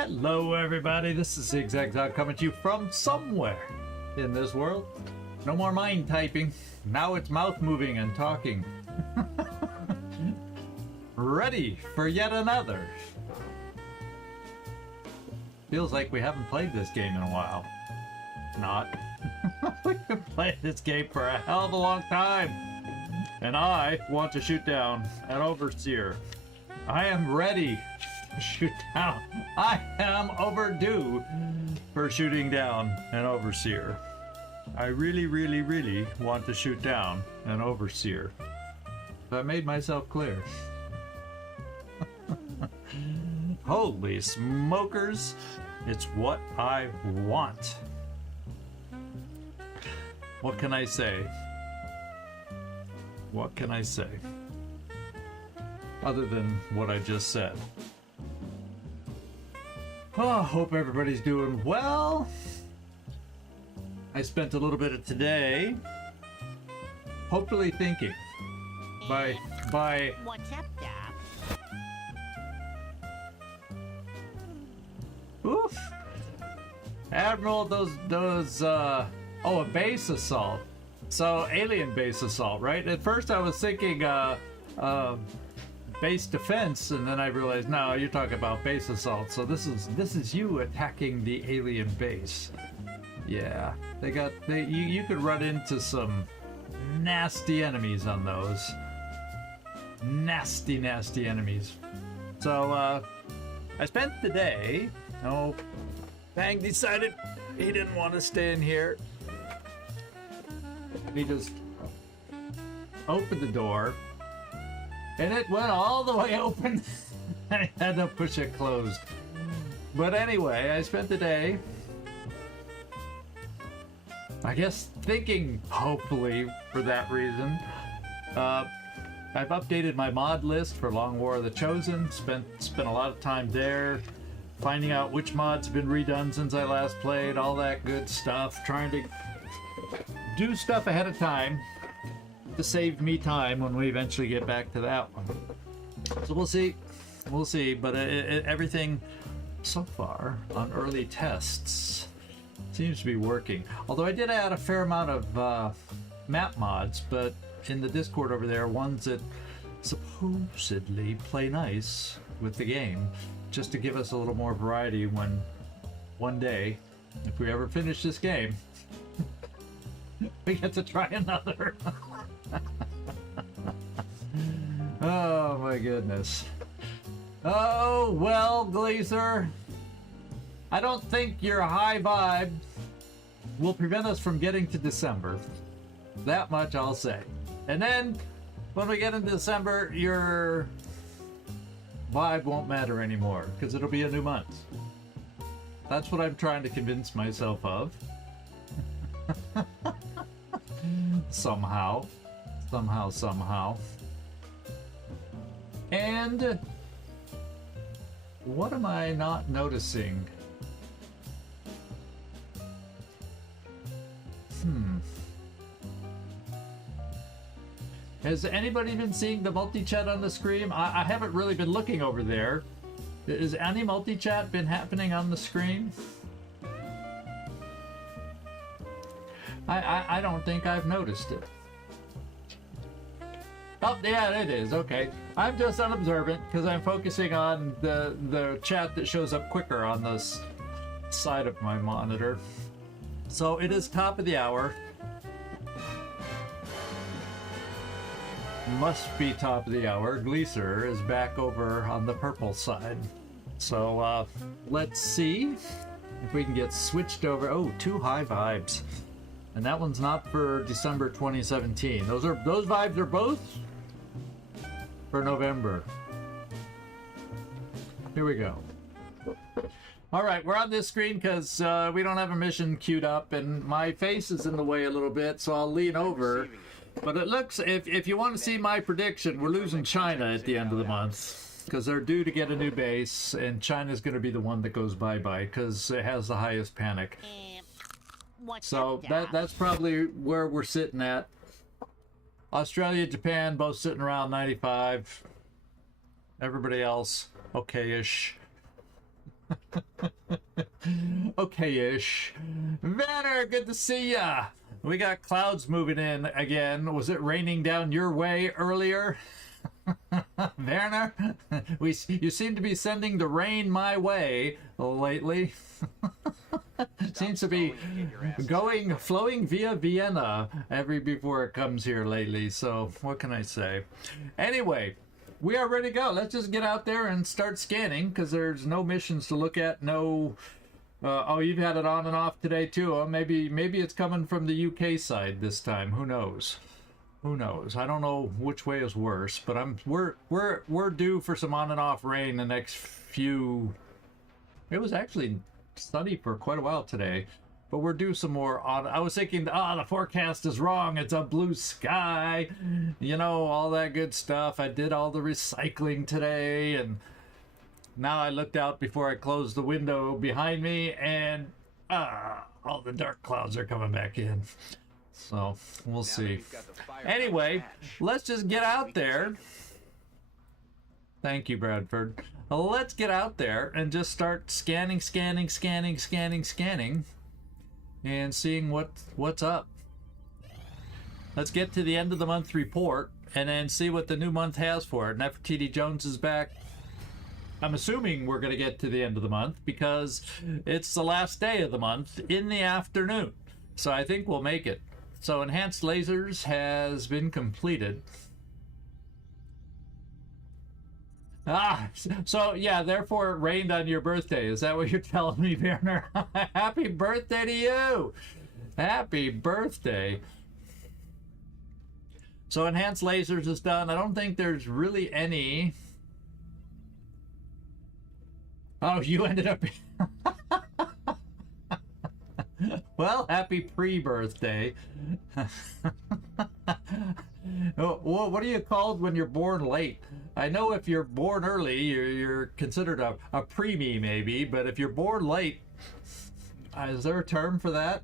Hello everybody, this is Ziggies coming to you from somewhere in this world. No more mind typing, now it's mouth moving and talking. Ready for yet another. Feels like we haven't played this game in a while. Not. We've been playing this game for a hell of a long time. And I want to shoot down an overseer. I am ready to shoot down. I am overdue for shooting down an overseer. I really, really, really want to shoot down an overseer. Have I made myself clear? Holy smokers, it's what I want. What can I say? What can I say? Other than what I just said. Oh, hope everybody's doing well. I spent a little bit of today hopefully thinking by What's up, Doc? oof. Admiral, those oh, a base assault. So alien base assault, right? At first I was thinking base defense, and then I realized no, you're talking about base assault. So this is you attacking the alien base. Yeah, you could run into some nasty enemies on those. Nasty enemies. So I spent the day. Oh, Bang decided he didn't want to stay in here. He just opened the door, and it went all the way open. I had to push it closed. But anyway, I spent the day, I guess, thinking, hopefully, for that reason. I've updated my mod list for Long War of the Chosen. Spent a lot of time there, finding out which mods have been redone since I last played, all that good stuff, trying to do stuff ahead of time to save me time when we eventually get back to that one. So we'll see, but everything so far on early tests seems to be working. Although I did add a fair amount of map mods, but in the Discord over there, ones that supposedly play nice with the game, just to give us a little more variety when one day, if we ever finish this game, we get to try another. Oh my goodness. Oh well, Glazer, I don't think your high vibe will prevent us from getting to December. That much I'll say. And then when we get into December, your vibe won't matter anymore because it'll be a new month. That's what I'm trying to convince myself of. Somehow. And what am I not noticing? Has anybody been seeing the multi-chat on the screen? I haven't really been looking over there. Has any multi-chat been happening on the screen? I don't think I've noticed it. Oh, yeah, it is. Okay. I'm just unobservant because I'm focusing on the chat that shows up quicker on this side of my monitor. So it is top of the hour. Must be top of the hour. Gleeser is back over on the purple side. So let's see if we can get switched over. Oh, two high vibes. And that one's not for December 2017. Those vibes are both for November. Here we go. All right, we're on this screen because we don't have a mission queued up, and my face is in the way a little bit, so I'll lean over. But it looks, if you want to see my prediction, we're losing China at the end of the month because they're due to get a new base, and China's going to be the one that goes bye-bye because it has the highest panic. So that's probably where we're sitting at. Australia, Japan, both sitting around 95. Everybody else, okay-ish. Okay-ish. Vanner, good to see ya. We got clouds moving in again. Was it raining down your way earlier? Werner, you seem to be sending the rain my way lately. Seems to be flowing via Vienna before it comes here lately. So what can I say? Anyway, we are ready to go. Let's just get out there and start scanning because there's no missions to look at. No. Oh, you've had it on and off today too. Maybe it's coming from the UK side this time. Who knows? Who knows? I don't know which way is worse, but we're due for some on and off rain the next few. It was actually sunny for quite a while today, but we're due some more on. I was thinking, the forecast is wrong. It's a blue sky, you know, all that good stuff. I did all the recycling today, and now I looked out before I closed the window behind me, and all the dark clouds are coming back in. So we'll see. Anyway, let's just get out there. Thank you, Bradford. Let's get out there and just start scanning, and seeing what's up. Let's get to the end of the month report and then see what the new month has for it. Nefertiti Jones is back. I'm assuming we're going to get to the end of the month because it's the last day of the month in the afternoon. So I think we'll make it. So enhanced lasers has been completed. So yeah, therefore it rained on your birthday. Is that what you're telling me, Werner? Happy birthday to you! Happy birthday. So enhanced lasers is done. I don't think there's really any. Oh, you ended up. Well, happy pre-birthday. Well, what are you called when you're born late? I know if you're born early, you're considered a preemie maybe, but if you're born late, is there a term for that?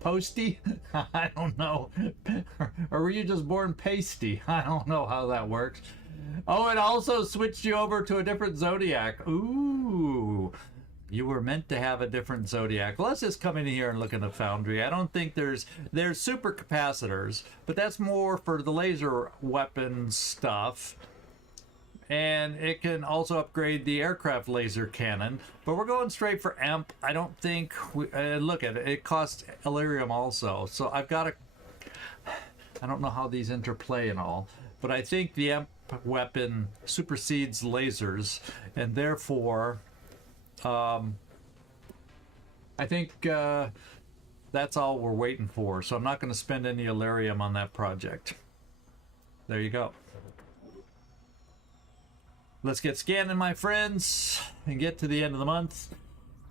Posty? I don't know. Or were you just born pasty? I don't know how that works. Oh, it also switched you over to a different zodiac. Ooh. You were meant to have a different zodiac. Let's just come in here and look in the foundry. I don't think there's supercapacitors, but that's more for the laser weapon stuff. And it can also upgrade the aircraft laser cannon. But we're going straight for amp. I don't think look at it. It costs Illyrium also. So I've got I don't know how these interplay and all, but I think the amp weapon supersedes lasers, and therefore I think that's all we're waiting for. So I'm not going to spend any Illyrium on that project. There you go. Let's get scanning, my friends, and get to the end of the month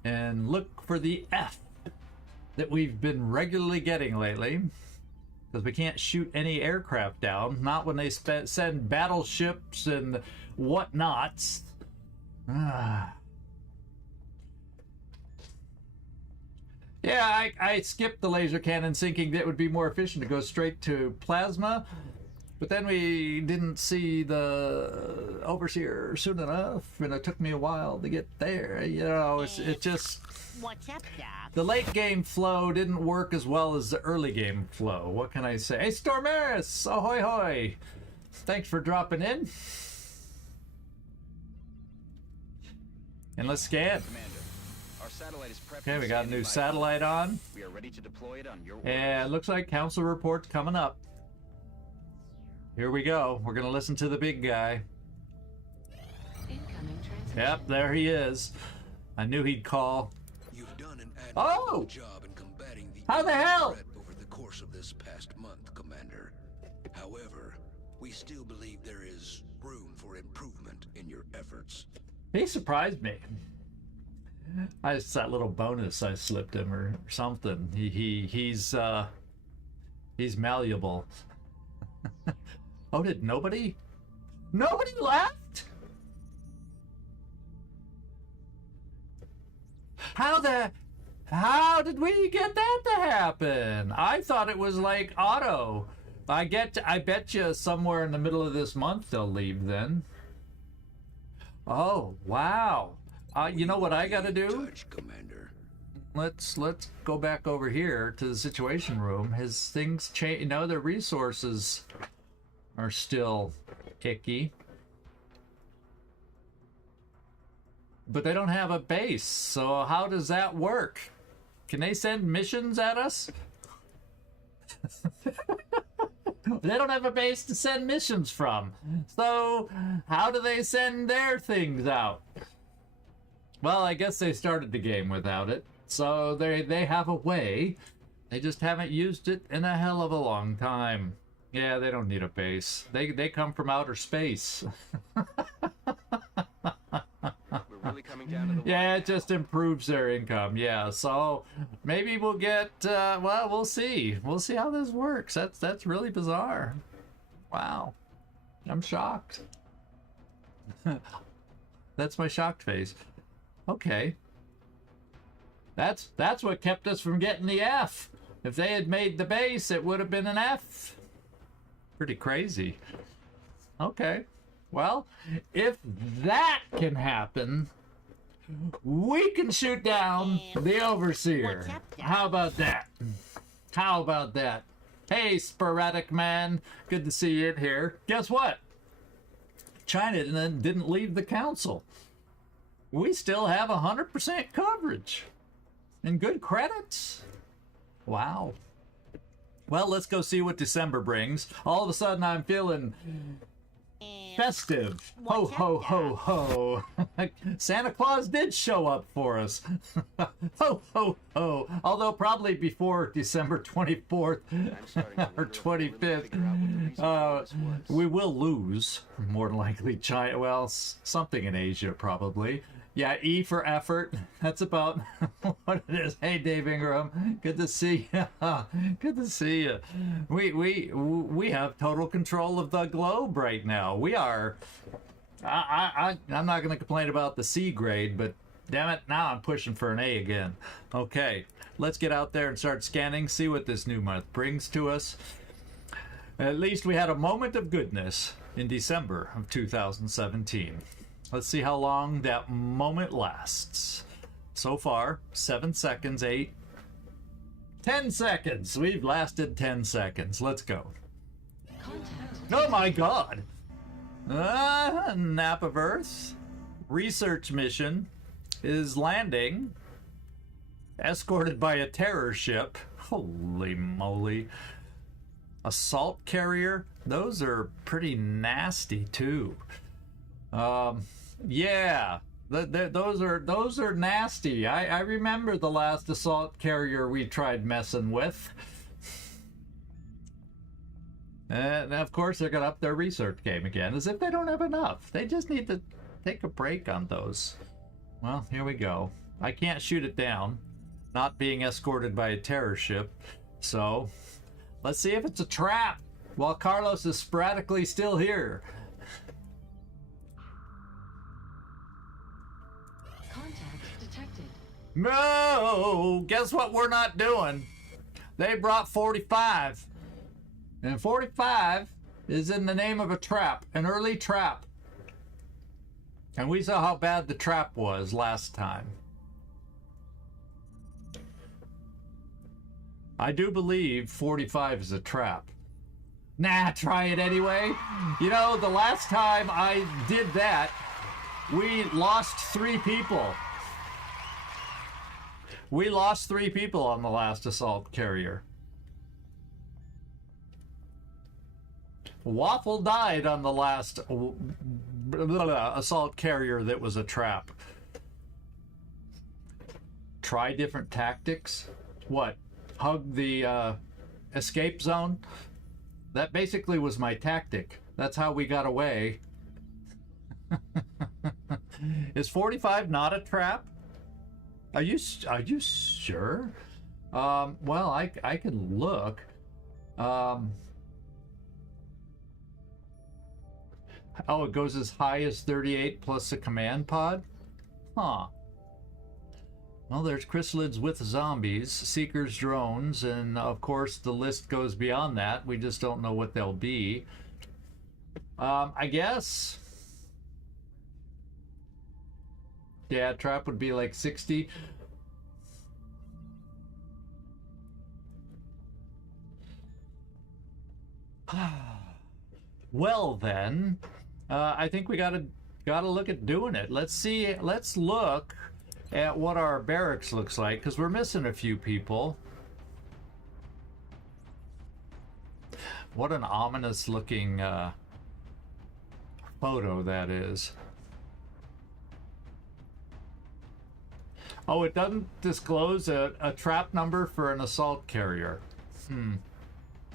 and look for the F that we've been regularly getting lately, because we can't shoot any aircraft down, not when they send battleships and whatnots. Yeah, I skipped the laser cannon, thinking that it would be more efficient to go straight to plasma, but then we didn't see the overseer soon enough, and it took me a while to get there. You know, it just... What's up, Doc? The late game flow didn't work as well as the early game flow. What can I say? Hey, Stormaris! Ahoy hoy! Thanks for dropping in. And let's scan. Okay, we got a new satellite on. We are ready to deploy it on your orders. And it looks like council report's coming up. Here we go. We're gonna listen to the big guy. Incoming transmission. Yep, there he is. I knew he'd call. You've done an admirable job in combating the How the hell? threat over the course of this past month, Commander. However, we still believe there is room for improvement in your efforts. He surprised me. It's that little bonus I slipped him or something. He's malleable. Oh, did nobody left? How did we get that to happen? I thought it was like auto. I bet you somewhere in the middle of this month they'll leave then. Oh, wow. You know what I gotta do? Touch, Commander. Let's go back over here to the Situation Room. His things change. You know, their resources are still icky. But they don't have a base, so how does that work? Can they send missions at us? They don't have a base to send missions from. So how do they send their things out? Well, I guess they started the game without it. So they have a way. They just haven't used it in a hell of a long time. Yeah, they don't need a base. They come from outer space. We're really coming down to the Yeah, it just improves their income. Yeah, so maybe we'll get. Well, we'll see. We'll see how this works. That's really bizarre. Wow, I'm shocked. That's my shocked face. Okay. That's what kept us from getting the F. If they had made the base, it would have been an F. Pretty crazy. Okay. Well, if that can happen, we can shoot down the Overseer. What's up, Doc? How about that? How about that? Hey, Sporadic Man. Good to see you in here. Guess what? China didn't leave the council. We still have 100% coverage. And good credits. Wow. Well, let's go see what December brings. All of a sudden, I'm feeling festive. Ho, What's ho, up, ho, ho. Santa Claus did show up for us. Ho, ho, ho. Although probably before December 24th or 25th, we will lose. More than likely China. Well, something in Asia probably. Yeah, E for effort. That's about what it is. Hey, Dave Ingram. Good to see you. Good to see you. We have total control of the globe right now. We are. I'm not going to complain about the C grade, but damn it, now I'm pushing for an A again. Okay, let's get out there and start scanning. See what this new month brings to us. At least we had a moment of goodness in December of 2017. Let's see how long that moment lasts. So far, 7 seconds, 8, 10 seconds. We've lasted 10 seconds. Let's go. Oh my God. Nap of Earth. Research mission is landing. Escorted by a terror ship. Holy moly. Assault carrier. Those are pretty nasty too. Yeah, those are nasty. I remember the last assault carrier we tried messing with. And of course they're gonna up their research game again, as if they don't have enough. They just need to take a break on those. Well, here we go. I can't shoot it down, not being escorted by a terror ship. So, let's see if it's a trap while Carlos is sporadically still here. No! Guess what we're not doing? They brought 45. And 45 is in the name of a trap, an early trap. And we saw how bad the trap was last time. I do believe 45 is a trap. Nah, try it anyway. You know, the last time I did that, we lost 3 people. We lost 3 people on the last assault carrier. Waffle died on the last assault carrier that was a trap. Try different tactics? What? Hug the escape zone? That basically was my tactic. That's how we got away. Is 45 not a trap? Are you sure? Well, I can look. Oh, it goes as high as 38 plus a command pod? Huh. Well, there's chrysalids with zombies, seekers, drones, and of course the list goes beyond that. We just don't know what they'll be. I guess Yeah, trap would be like 60. Well then, I think we gotta look at doing it. Let's look at what our barracks looks like, because we're missing a few people. What an ominous looking photo that is. Oh, it doesn't disclose a trap number for an assault carrier.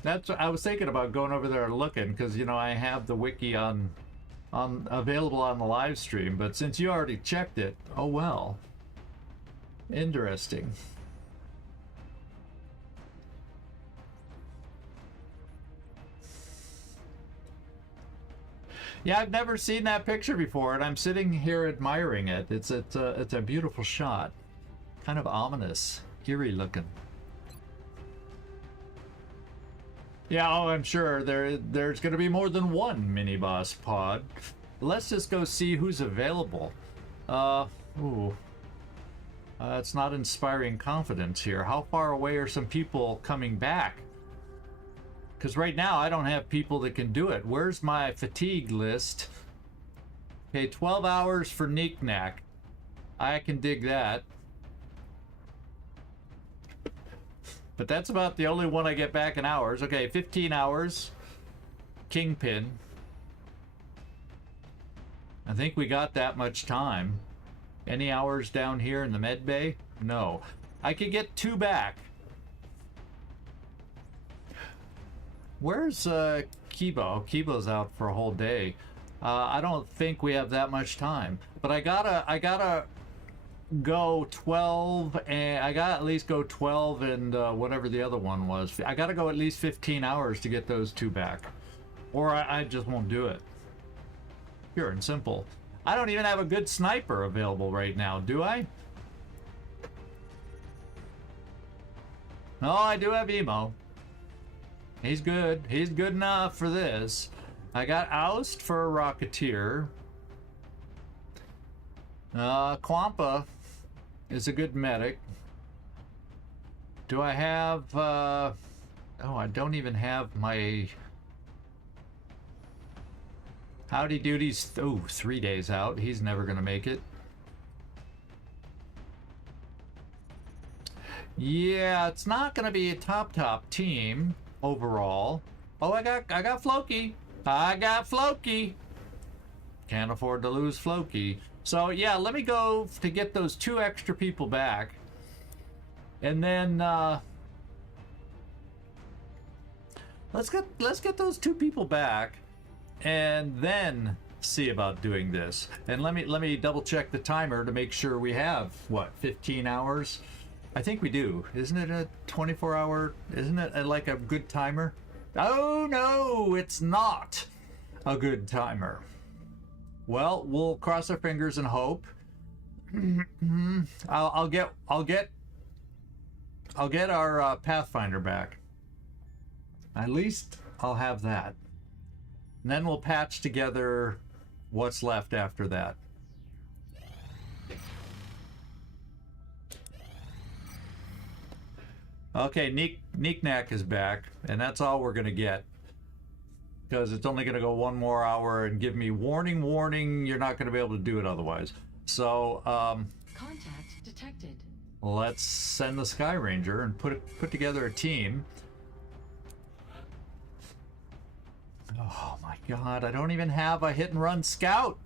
That's, I was thinking about going over there and looking, because you know I have the wiki on available on the live stream, but since you already checked it, oh well. Interesting. Yeah, I've never seen that picture before, and I'm sitting here admiring it. It's a beautiful shot, kind of ominous, eerie looking. Yeah, oh, I'm sure there's going to be more than one mini boss pod. Let's just go see who's available. It's not inspiring confidence here. How far away are some people coming back? Because right now I don't have people that can do it. Where's my fatigue list? Okay, 12 hours for Knick-Knack. I can dig that. But that's about the only one I get back in hours. Okay, 15 hours. Kingpin. I think we got that much time. Any hours down here in the med bay? No. I could get 2 back. Where's Kibo? Kibo's out for a whole day. I don't think we have that much time. But I gotta go 12, and I gotta at least go 12 and whatever the other one was. I gotta go at least 15 hours to get those 2 back, or I just won't do it. Pure and simple. I don't even have a good sniper available right now, do I? No, I do have Emo. He's good. He's good enough for this. I got Oust for a Rocketeer. Quampa is a good medic. Do I have, oh, I don't even have my Howdy Doody's, oh, 3 days out. He's never gonna make it. Yeah, it's not gonna be a top team overall. Oh, I got Floki. I got Floki. Can't afford to lose Floki. So yeah, let me go to get those 2 extra people back, and then let's get those 2 people back, and then see about doing this. And let me double check the timer to make sure we have what, 15 hours. I think we do. Isn't it a 24-hour? Isn't it like a good timer? Oh no, it's not a good timer. Well, we'll cross our fingers and hope. I'll get our Pathfinder back. At least I'll have that. And then we'll patch together what's left after that. Okay, Knick-Knack is back, and that's all we're gonna get. Because it's only gonna go 1 more hour and give me warning, you're not gonna be able to do it otherwise. So, contact detected. Let's send the Sky Ranger and put together a team. Oh my god, I don't even have a hit and run scout.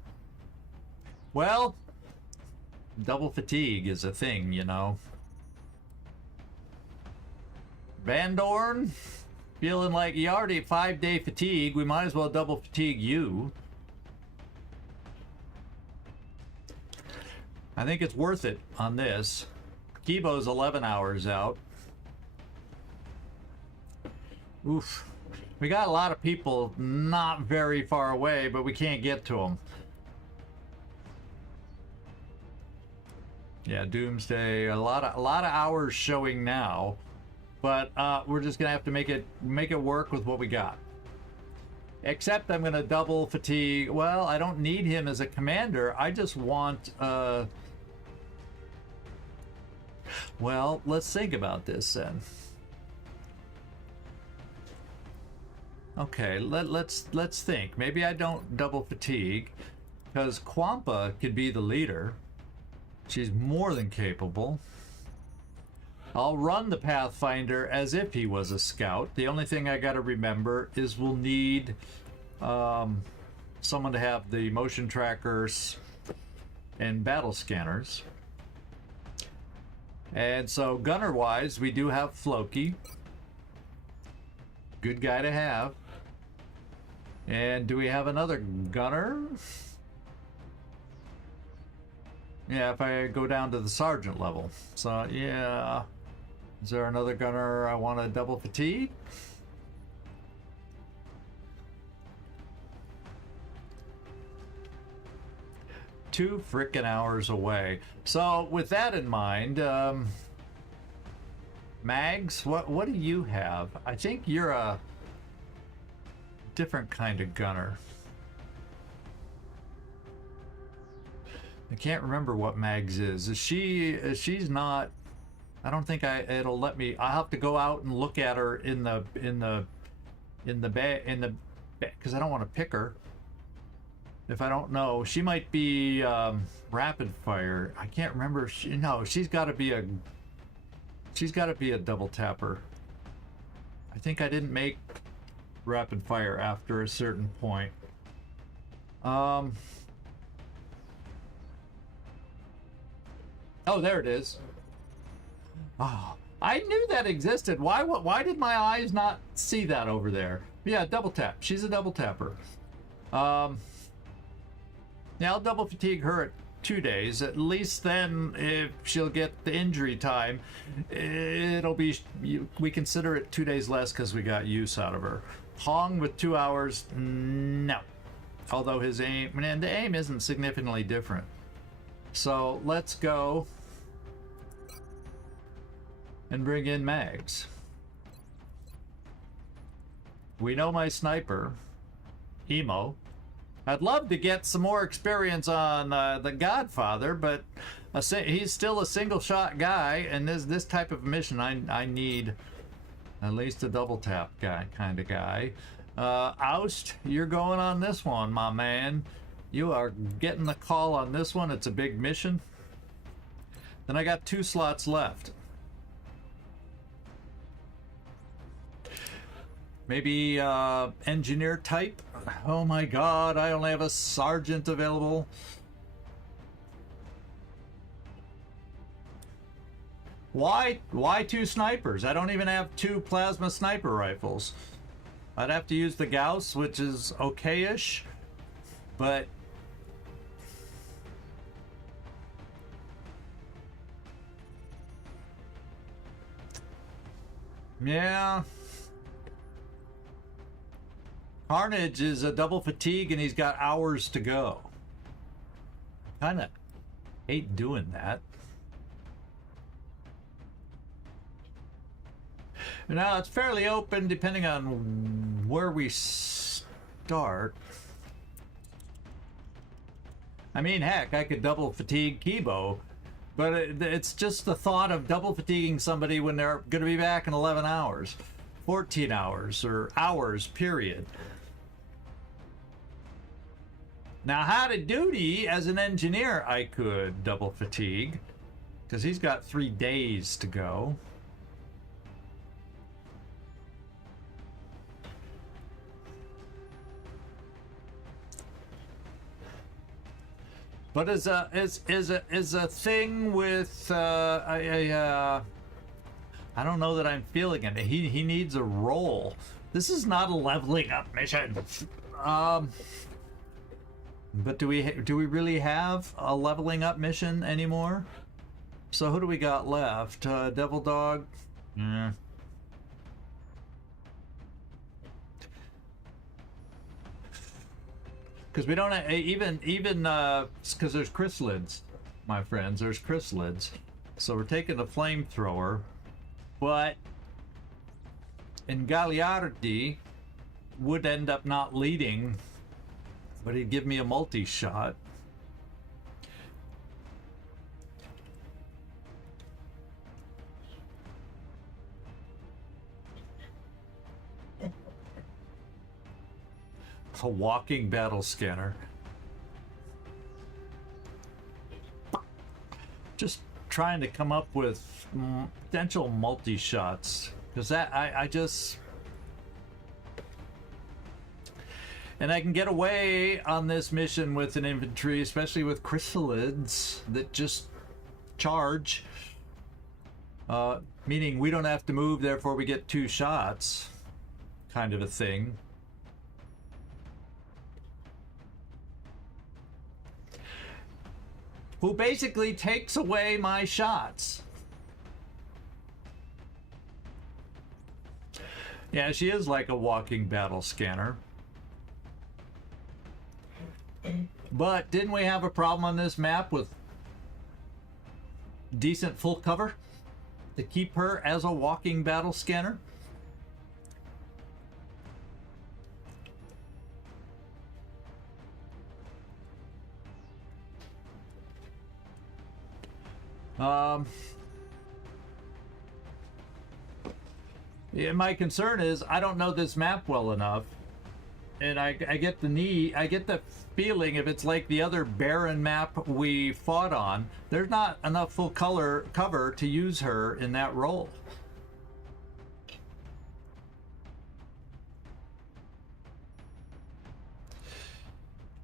Well, double fatigue is a thing, you know. Van Dorn, feeling like you already 5-day fatigue. We might as well double fatigue you. I think it's worth it on this. Kibo's 11 hours out. Oof. We got a lot of people not very far away, but we can't get to them. Yeah, Doomsday, a lot of hours showing now. But we're just gonna have to make it work with what we got. Except I'm gonna double fatigue. Well, I don't need him as a commander. I just want Well, let's think about this then. Okay, let's think. Maybe I don't double fatigue, because Quampa could be the leader. She's more than capable. I'll run the Pathfinder as if he was a scout. The only thing I gotta remember is we'll need someone to have the motion trackers and battle scanners. And so gunner-wise, we do have Floki. Good guy to have. And do we have another gunner? Yeah, if I go down to the sergeant level. So, yeah. Is there another gunner I want to double fatigue? Two frickin' hours away. So, with that in mind, Mags, what do you have? I think you're a different kind of gunner. I can't remember what Mags is. She's not. I don't think it'll let me. I'll have to go out and look at her in the because I don't want to pick her. If I don't know, she might be rapid fire. I can't remember. She's got to be a double tapper. I think I didn't make rapid fire after a certain point. Oh, there it is. Oh, I knew that existed. Why did my eyes not see that over there? Yeah, double tap. She's a double tapper. Yeah, I'll double fatigue her at 2 days. At least then, if she'll get the injury time, it'll be, we consider it 2 days less because we got use out of her. Hong with 2 hours, no. Although his aim, and the aim isn't significantly different. So let's go and bring in Mags. We know my sniper, Emo. I'd love to get some more experience on the Godfather, but he's still a single shot guy, and this type of mission I need at least a double tap guy kind of guy. Oust, you're going on this one, my man. You are getting the call on this one. It's a big mission. Then I got 2 slots left. Maybe engineer type. Oh my god, I only have a sergeant available. Why 2 snipers? I don't even have 2 plasma sniper rifles. I'd have to use the Gauss, which is okay-ish, but yeah. Carnage is a double fatigue and he's got hours to go. Kinda hate doing that. Now it's fairly open depending on where we start. I mean, heck, I could double fatigue Kibo, but it's just the thought of double fatiguing somebody when they're going to be back in 11 hours, 14 hours, or hours, period. Now, how to duty as an engineer, I could double fatigue, because he's got 3 days to go. But is a thing with I don't know that I'm feeling it. He needs a role. This is not a leveling up mission. But do we really have a leveling up mission anymore? So who do we got left? Devil Dog? Yeah. Because we don't even because there's chrysalids, my friends. There's chrysalids. So we're taking the flamethrower, but in Gagliardi would end up not leading, but he'd give me a multi-shot. . 'Cause A walking battle scanner. Just trying to come up with potential multi-shots. Because that, I just... And I can get away on this mission with an infantry, especially with chrysalids that just charge. Meaning we don't have to move, therefore we get 2 shots. Kind of a thing. Who basically takes away my shots. Yeah, she is like a walking battle scanner. But didn't we have a problem on this map with decent full cover to keep her as a walking battle scanner? Yeah, my concern is I don't know this map well enough, and I get the feeling if it's like the other barren map we fought on, there's not enough full color cover to use her in that role.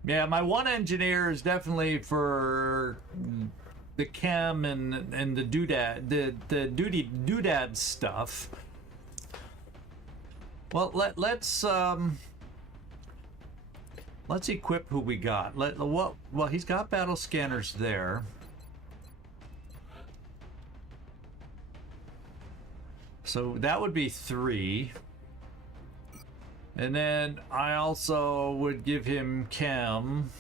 Yeah, my one engineer is definitely for the chem and the doodad, the doodad stuff. Well, let's equip who we got. Well, he's got battle scanners there. So that would be 3. And then I also would give him chem.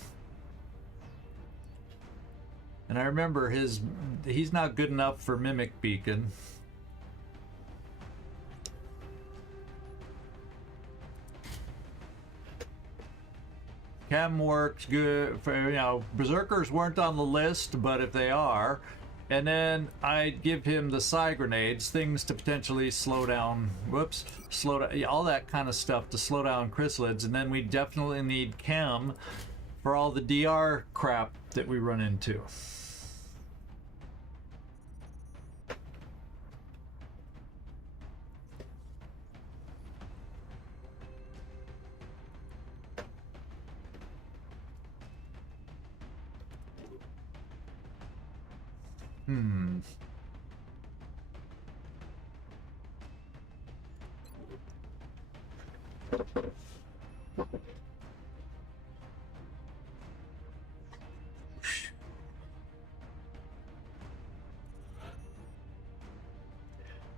And I remember he's not good enough for mimic beacon. Chem works good for, you know, berserkers weren't on the list, but if they are, and then I'd give him the psi grenades, things to potentially slow down, slow down, all that kind of stuff to slow down chrysalids, and then we definitely need chem for all the DR crap that we run into.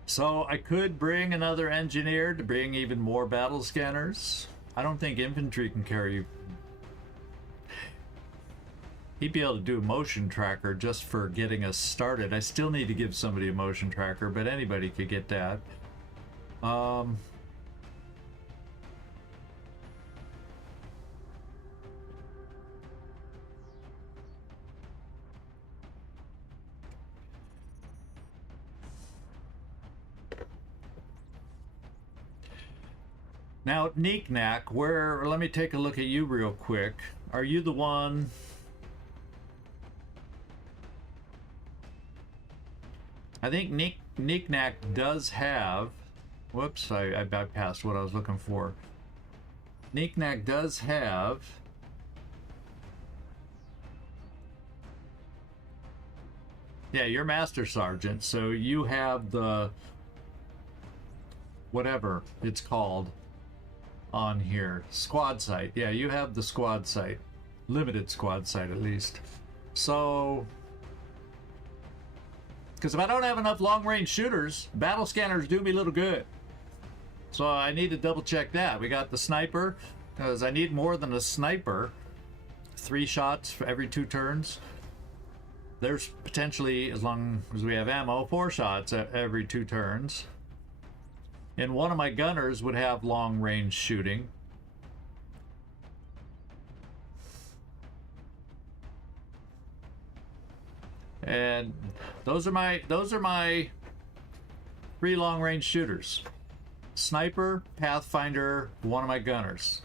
So I could bring another engineer to bring even more battle scanners. I don't think infantry can carry. He'd be able to do a motion tracker just for getting us started. I still need to give somebody a motion tracker, but anybody could get that. Now, Neek-Knack, let me take a look at you real quick. Are you the one? I think Neek-Knack does have, whoops, I bypassed what I was looking for. Neek-Knack does have yeah, you're Master Sergeant, so you have the whatever it's called on here. Squad sight. Yeah, you have the squad sight. Limited squad sight, at least. So, because if I don't have enough long-range shooters, battle scanners do me little good. So I need to double check that. We got the sniper, because I need more than a sniper. 3 shots for every 2 turns. There's potentially, as long as we have ammo, 4 shots every 2 turns. And one of my gunners would have long-range shooting. And those are my 3 long-range shooters. Sniper, Pathfinder, one of my gunners.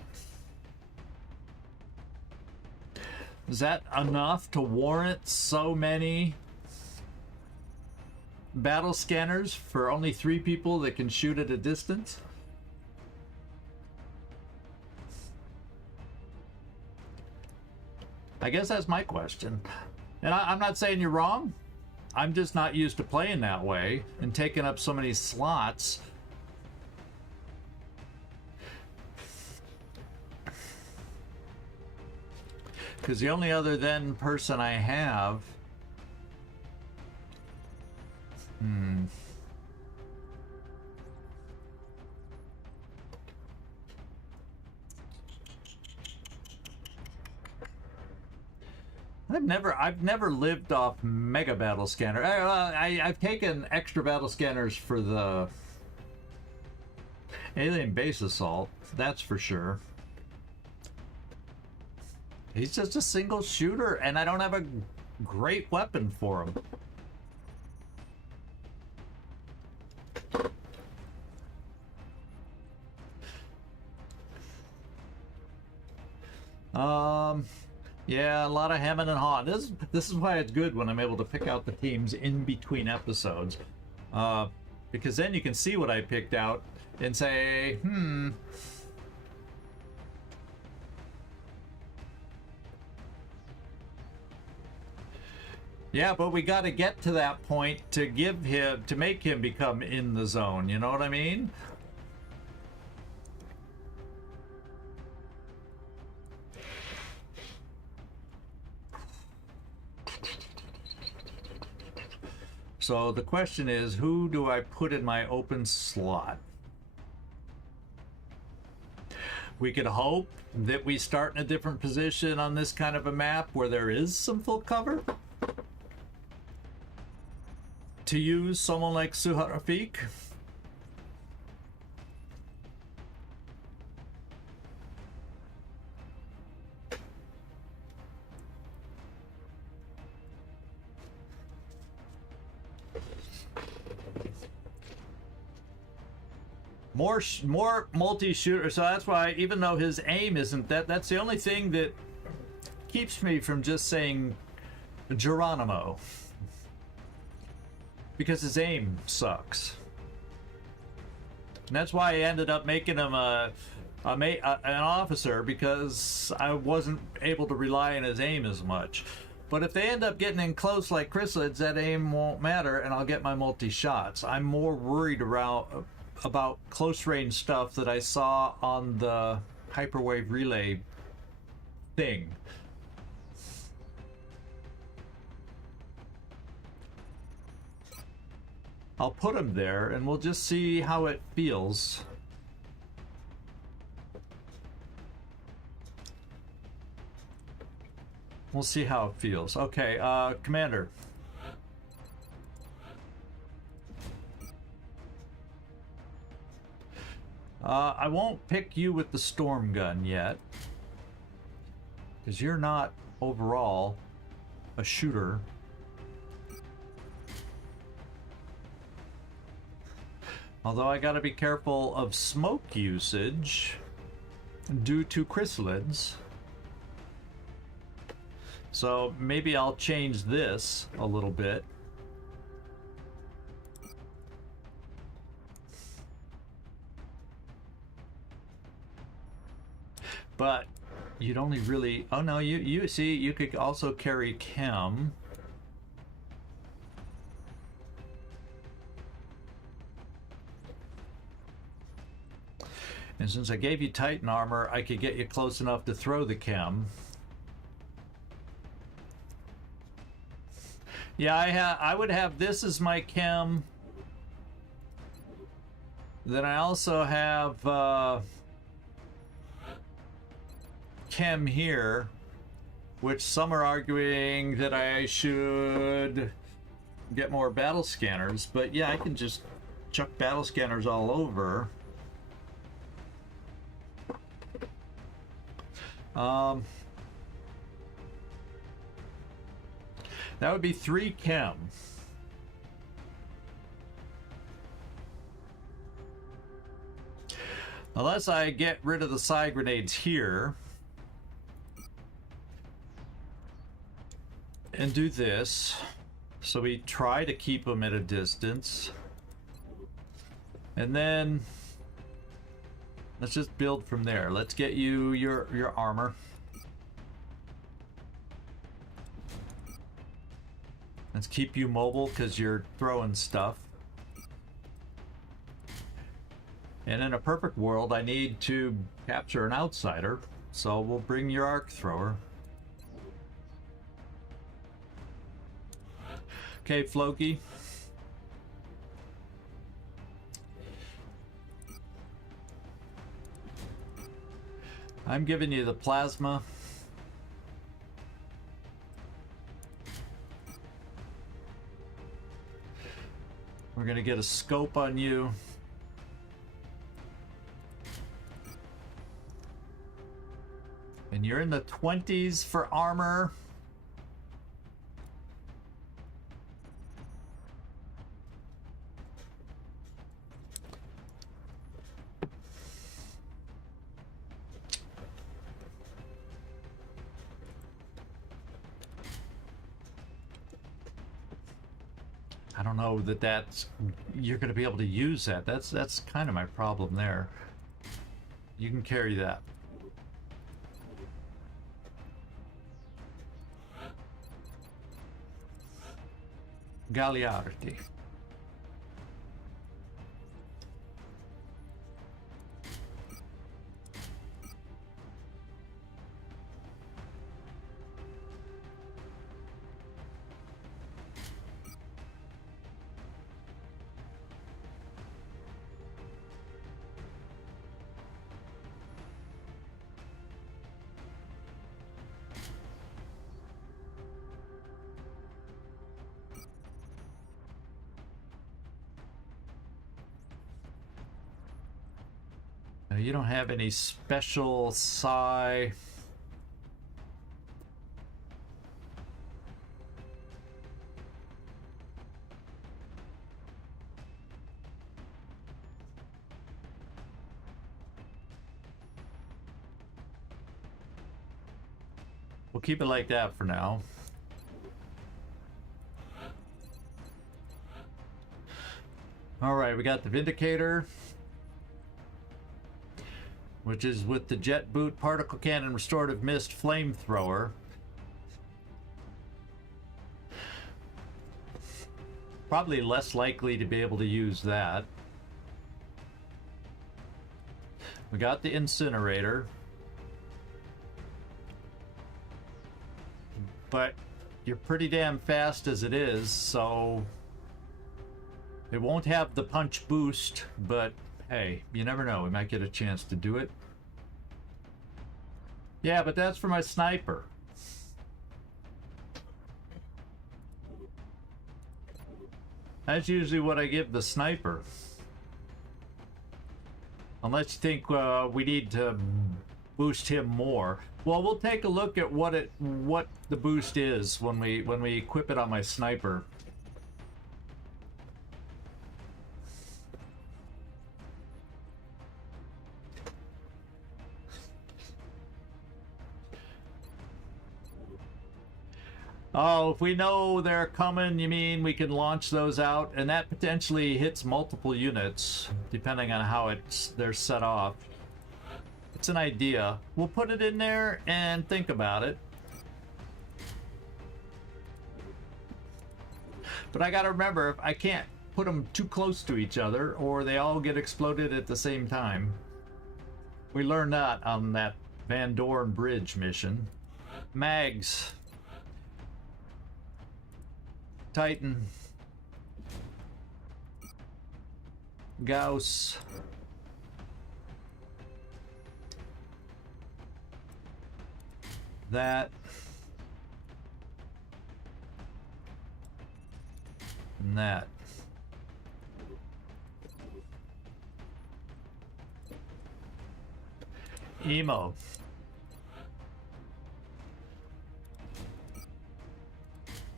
Is that enough to warrant so many battle scanners for only 3 people that can shoot at a distance? I guess that's my question. And I'm not saying you're wrong. I'm just not used to playing that way and taking up so many slots. Because the only other then person I have... I've never lived off Mega Battle Scanner. I've taken extra battle scanners for the Alien Base Assault, that's for sure. He's just a single shooter, and I don't have a great weapon for him. Yeah, a lot of hemming and hawing. This is why it's good when I'm able to pick out the teams in between episodes. Because then you can see what I picked out and say, yeah, but we got to get to that point to make him become in the zone. You know what I mean? So the question is, who do I put in my open slot? We could hope that we start in a different position on this kind of a map where there is some full cover. To use someone like Sooo. More multi-shooter, so that's why, even though his aim isn't that's the only thing that keeps me from just saying Geronimo. Because his aim sucks. And that's why I ended up making him an officer, because I wasn't able to rely on his aim as much. But if they end up getting in close like chrysalids, that aim won't matter, and I'll get my multi-shots. I'm more worried about close-range stuff that I saw on the hyperwave relay thing. I'll put him there, and we'll just see how it feels. We'll see how it feels. Okay, Commander. I won't pick you with the storm gun yet, because you're not overall a shooter. Although I gotta be careful of smoke usage due to chrysalids. So maybe I'll change this a little bit. But you'd only really, oh no, you see, you could also carry chem. And since I gave you Titan armor, I could get you close enough to throw the chem. Yeah, I would have this as my chem. Then I also have chem here, which some are arguing that I should get more battle scanners, but yeah, I can just chuck battle scanners all over. That would be 3 chem. Unless I get rid of the psi grenades here. and do this. So we try to keep them at a distance. And then let's just build from there. Let's get you your armor. Let's keep you mobile because you're throwing stuff. And in a perfect world, I need to capture an outsider, so we'll bring your arc thrower. Okay, Floki. I'm giving you the plasma. We're gonna get a scope on you. And you're in the 20s for armor. I don't know that that's you're going to be able to use that. That's kind of my problem there. You can carry that. Gagliardi. You don't have any special psi. We'll keep it like that for now. All right, we got the Vindicator, which is with the jet boot, particle cannon, restorative mist, flamethrower. Probably less likely to be able to use that. We got the incinerator. But you're pretty damn fast as it is, so it won't have the punch boost, but hey, you never know. We might get a chance to do it. Yeah, but that's for my sniper. That's usually what I give the sniper. Unless you think we need to boost him more. Well, we'll take a look at what the boost is when we equip it on my sniper. Oh, if we know they're coming, you mean we can launch those out, and that potentially hits multiple units, depending on how they're set off. It's an idea. We'll put it in there and think about it. But I gotta remember, I can't put them too close to each other, or they all get exploded at the same time. We learned that on that Van Dorn Bridge mission. Mags. Titan. Gauss. That. And that. Emo.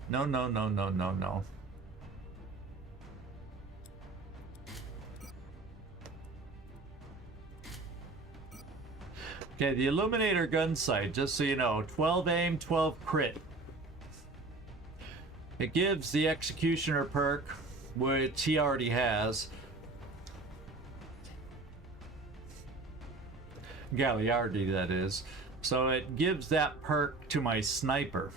No, no, no, no, no, no. Okay, the Illuminator gun sight, just so you know, 12 aim, 12 crit. It gives the Executioner perk, which he already has. Gagliardi, that is. So it gives that perk to my sniper,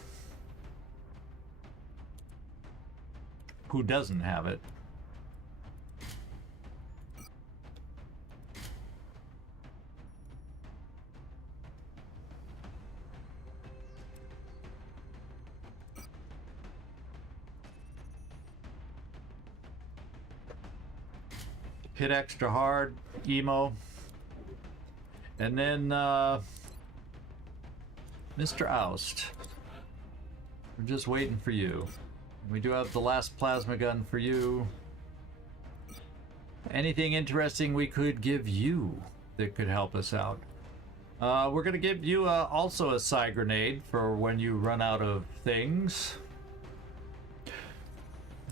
who doesn't have it. Hit extra hard, emo. And then, Mr. Oust. We're just waiting for you. We do have the last plasma gun for you. Anything interesting we could give you that could help us out? We're gonna give you also a psi grenade for when you run out of things.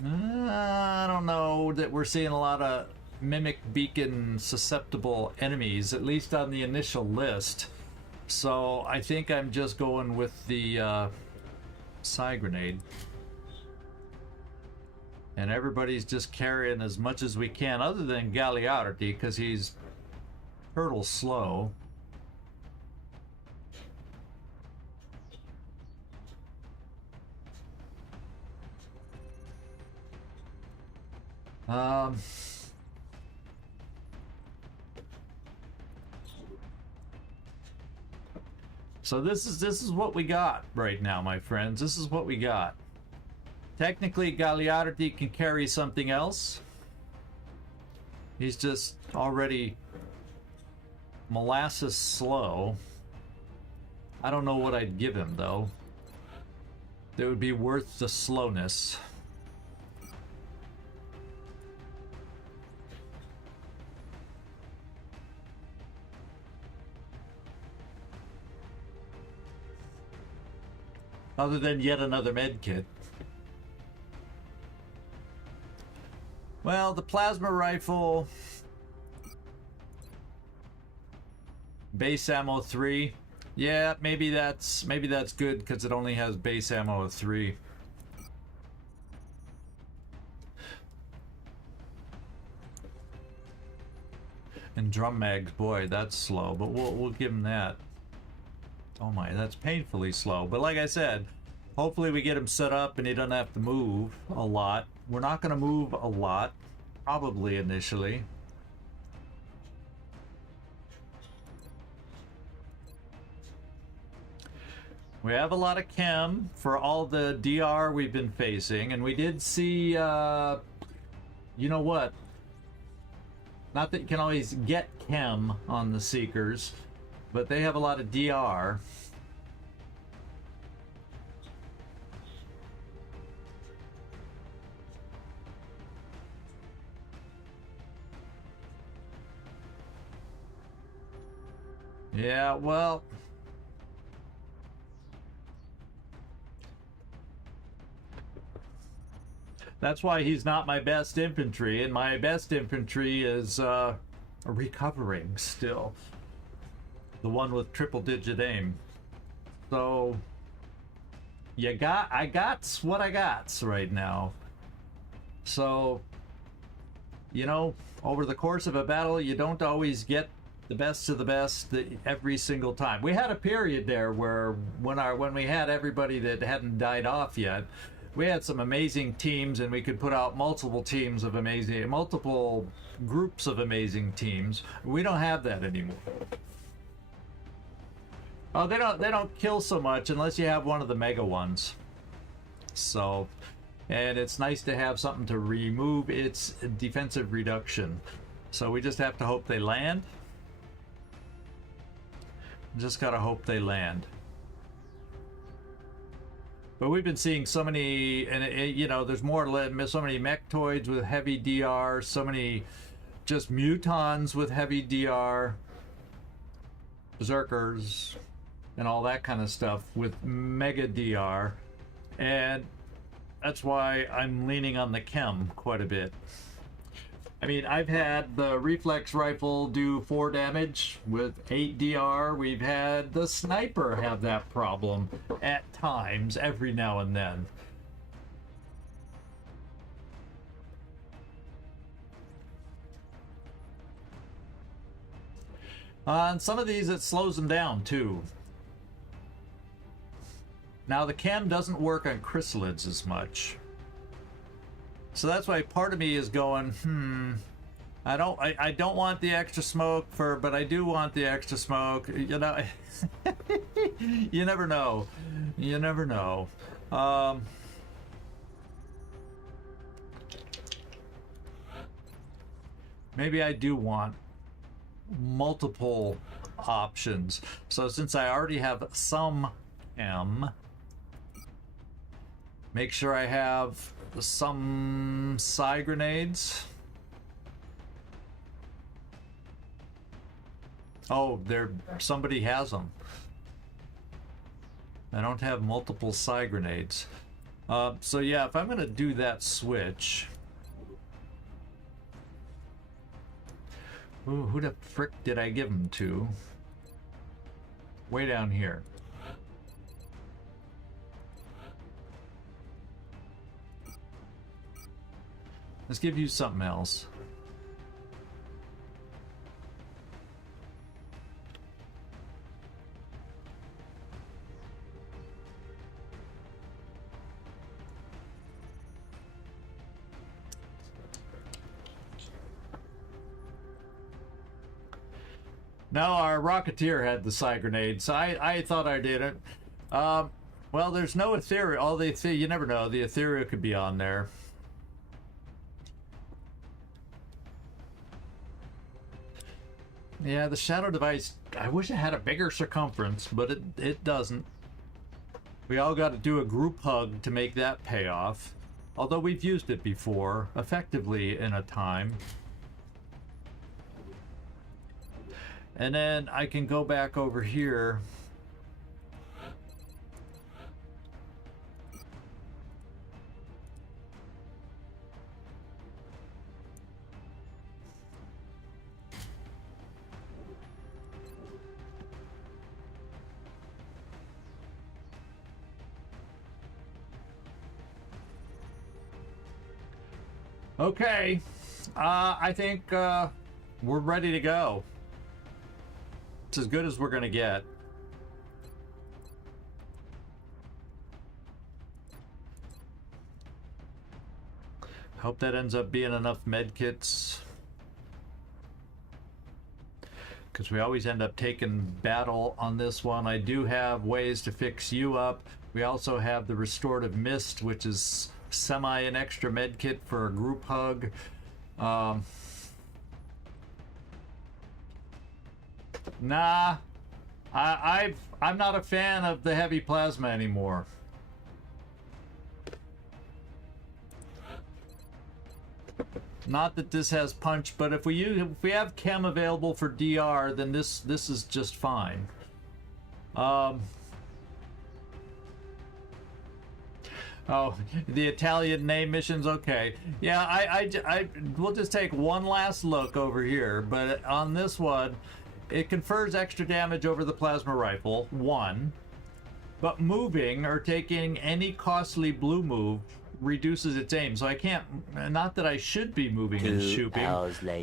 I don't know that we're seeing a lot of mimic beacon susceptible enemies, at least on the initial list. So I think I'm just going with the psi grenade. And everybody's just carrying as much as we can, other than Gagliardi, because he's turtle slow. So this is what we got right now, my friends. This is what we got. Technically, Gagliardi can carry something else. He's just already molasses slow. I don't know what I'd give him, though. That would be worth the slowness. Other than yet another med kit. Well, the plasma rifle, base ammo 3. Yeah, maybe that's good because it only has base ammo of 3. And drum mags, boy, that's slow, but we'll give him that. Oh my, that's painfully slow. But like I said, hopefully we get him set up and he doesn't have to move a lot. We're not going to move a lot, probably initially. We have a lot of chem for all the DR we've been facing, and we did see, you know what? Not that you can always get chem on the Seekers, but they have a lot of DR. Yeah, well, that's why he's not my best infantry, and my best infantry is recovering still. The one with triple-digit aim. So, I got what I got right now. So, you know, over the course of a battle, you don't always get the best of the best every single time. We had a period there where when we had everybody that hadn't died off yet, we had some amazing teams, and we could put out multiple groups of amazing teams. We don't have that anymore. Oh, they don't kill so much unless you have one of the mega ones. So, and it's nice to have something to remove its defensive reduction. So we just have to hope they land. Just gotta hope they land. But we've been seeing so many, and you know, there's so many mechtoids with heavy DR, so many just mutons with heavy DR, berserkers, and all that kind of stuff with mega DR, and that's why I'm leaning on the chem quite a bit. I mean, I've had the reflex rifle do 4 damage with 8 DR. We've had the sniper have that problem at times, every now and then. On some of these, it slows them down too. Now the chem doesn't work on chrysalids as much. So that's why part of me is going, I don't want the extra smoke but I do want the extra smoke. You know, you never know. You never know. Maybe I do want multiple options. So since I already have some M, make sure I have some psi grenades. Oh, somebody has them. I don't have multiple psi grenades. So yeah, if I'm gonna do that switch, ooh, who the frick did I give them to? Way down here. Let's give you something else. No, our Rocketeer had the psi grenades. I thought I did it. Well, there's no ethereal. You never know. The ethereal could be on there. Yeah, the shadow device, I wish it had a bigger circumference, but it doesn't. We all got to do a group hug to make that pay off. Although we've used it before, effectively in a time. And then I can go back over here. Okay, I think we're ready to go. It's as good as we're gonna get. Hope that ends up being enough med kits, because we always end up taking battle on this one. I do have ways to fix you up. We also have the restorative mist, which is semi an extra med kit for a group hug. Nah, I'm not a fan of the heavy plasma anymore. Not that this has punch, but if we have chem available for DR, then this is just fine. Oh, the Italian name missions, okay. Yeah, we'll just take one last look over here, but on this one, it confers extra damage over the plasma rifle, 1. But moving or taking any costly blue move reduces its aim. So I can't, not that I should be moving and shooting.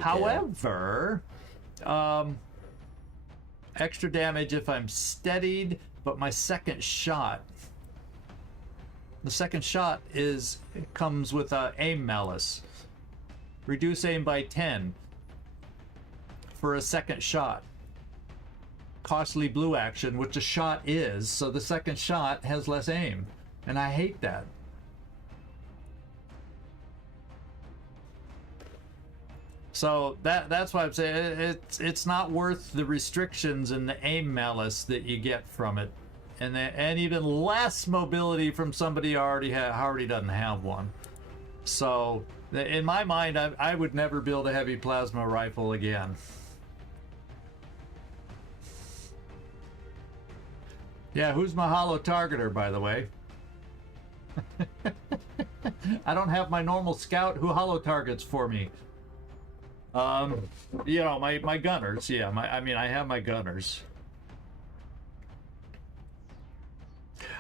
However, extra damage if I'm steadied, but my second shot. The second shot comes with aim malice. Reduce aim by 10 for a second shot. Costly blue action, which a shot is, so the second shot has less aim. And I hate that. So that's why I'm saying it's not worth the restrictions and the aim malice that you get from it. And even less mobility from somebody who already doesn't have one. So in my mind, I would never build a heavy plasma rifle again. Yeah, who's my hollow targeter, by the way? I don't have my normal scout who hollow targets for me. You know, my gunners. Yeah, I have my gunners.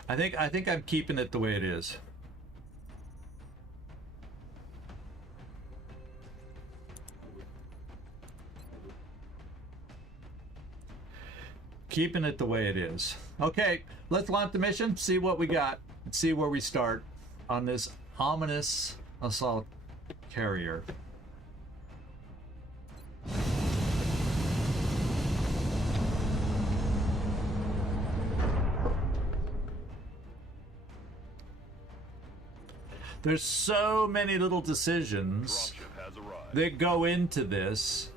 I think I'm keeping it the way it is. Keeping it the way it is. Okay, let's launch the mission, see what we got, see where we start on this ominous assault carrier. There's so many little decisions that go into this.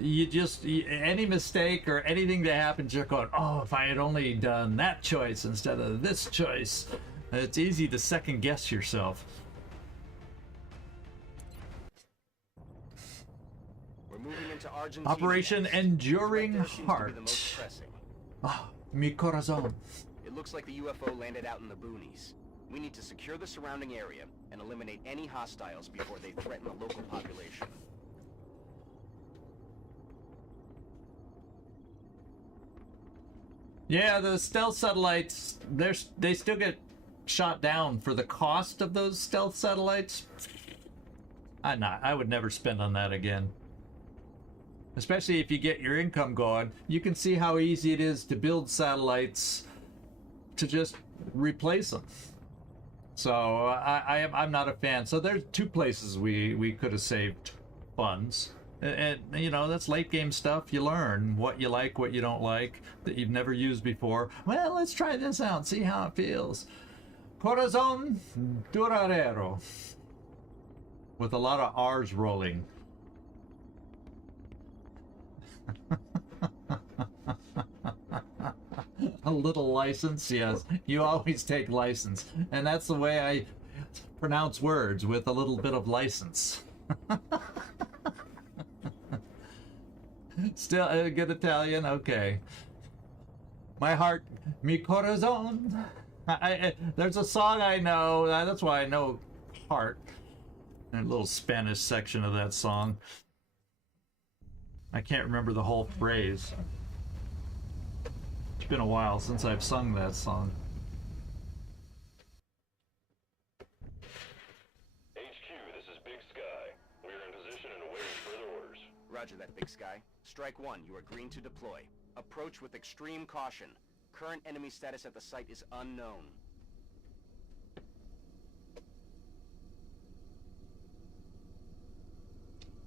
Any mistake or anything that happens, you're going, oh, if I had only done that choice instead of this choice. It's easy to second guess yourself. We're moving into Argentina. Operation next. Enduring Right there seems to be Heart. the most pressing. Ah, mi corazón. It looks like the UFO landed out in the boonies. We need to secure the surrounding area and eliminate any hostiles before they threaten the local population. Yeah, the stealth satellites, they still get shot down for the cost of those stealth satellites. I would never spend on that again. Especially if you get your income going. You can see how easy it is to build satellites to just replace them. So I'm not a fan. So there's two places we could have saved funds. And you know, that's late game stuff. You learn what you like, what you don't like, that you've never used before. Well, let's try this out, see how it feels. Corazón Duradero. With a lot of R's rolling. A little license, yes. You always take license. And that's the way I pronounce words, with a little bit of license. Still a good Italian? Okay. My heart, mi corazón. There's a song I know, that's why I know heart. A little Spanish section of that song. I can't remember the whole phrase. It's been a while since I've sung that song. HQ, this is Big Sky. We are in position and awaiting further orders. Roger that, Big Sky. Strike one, you are green to deploy. Approach with extreme caution. Current enemy status at the site is unknown.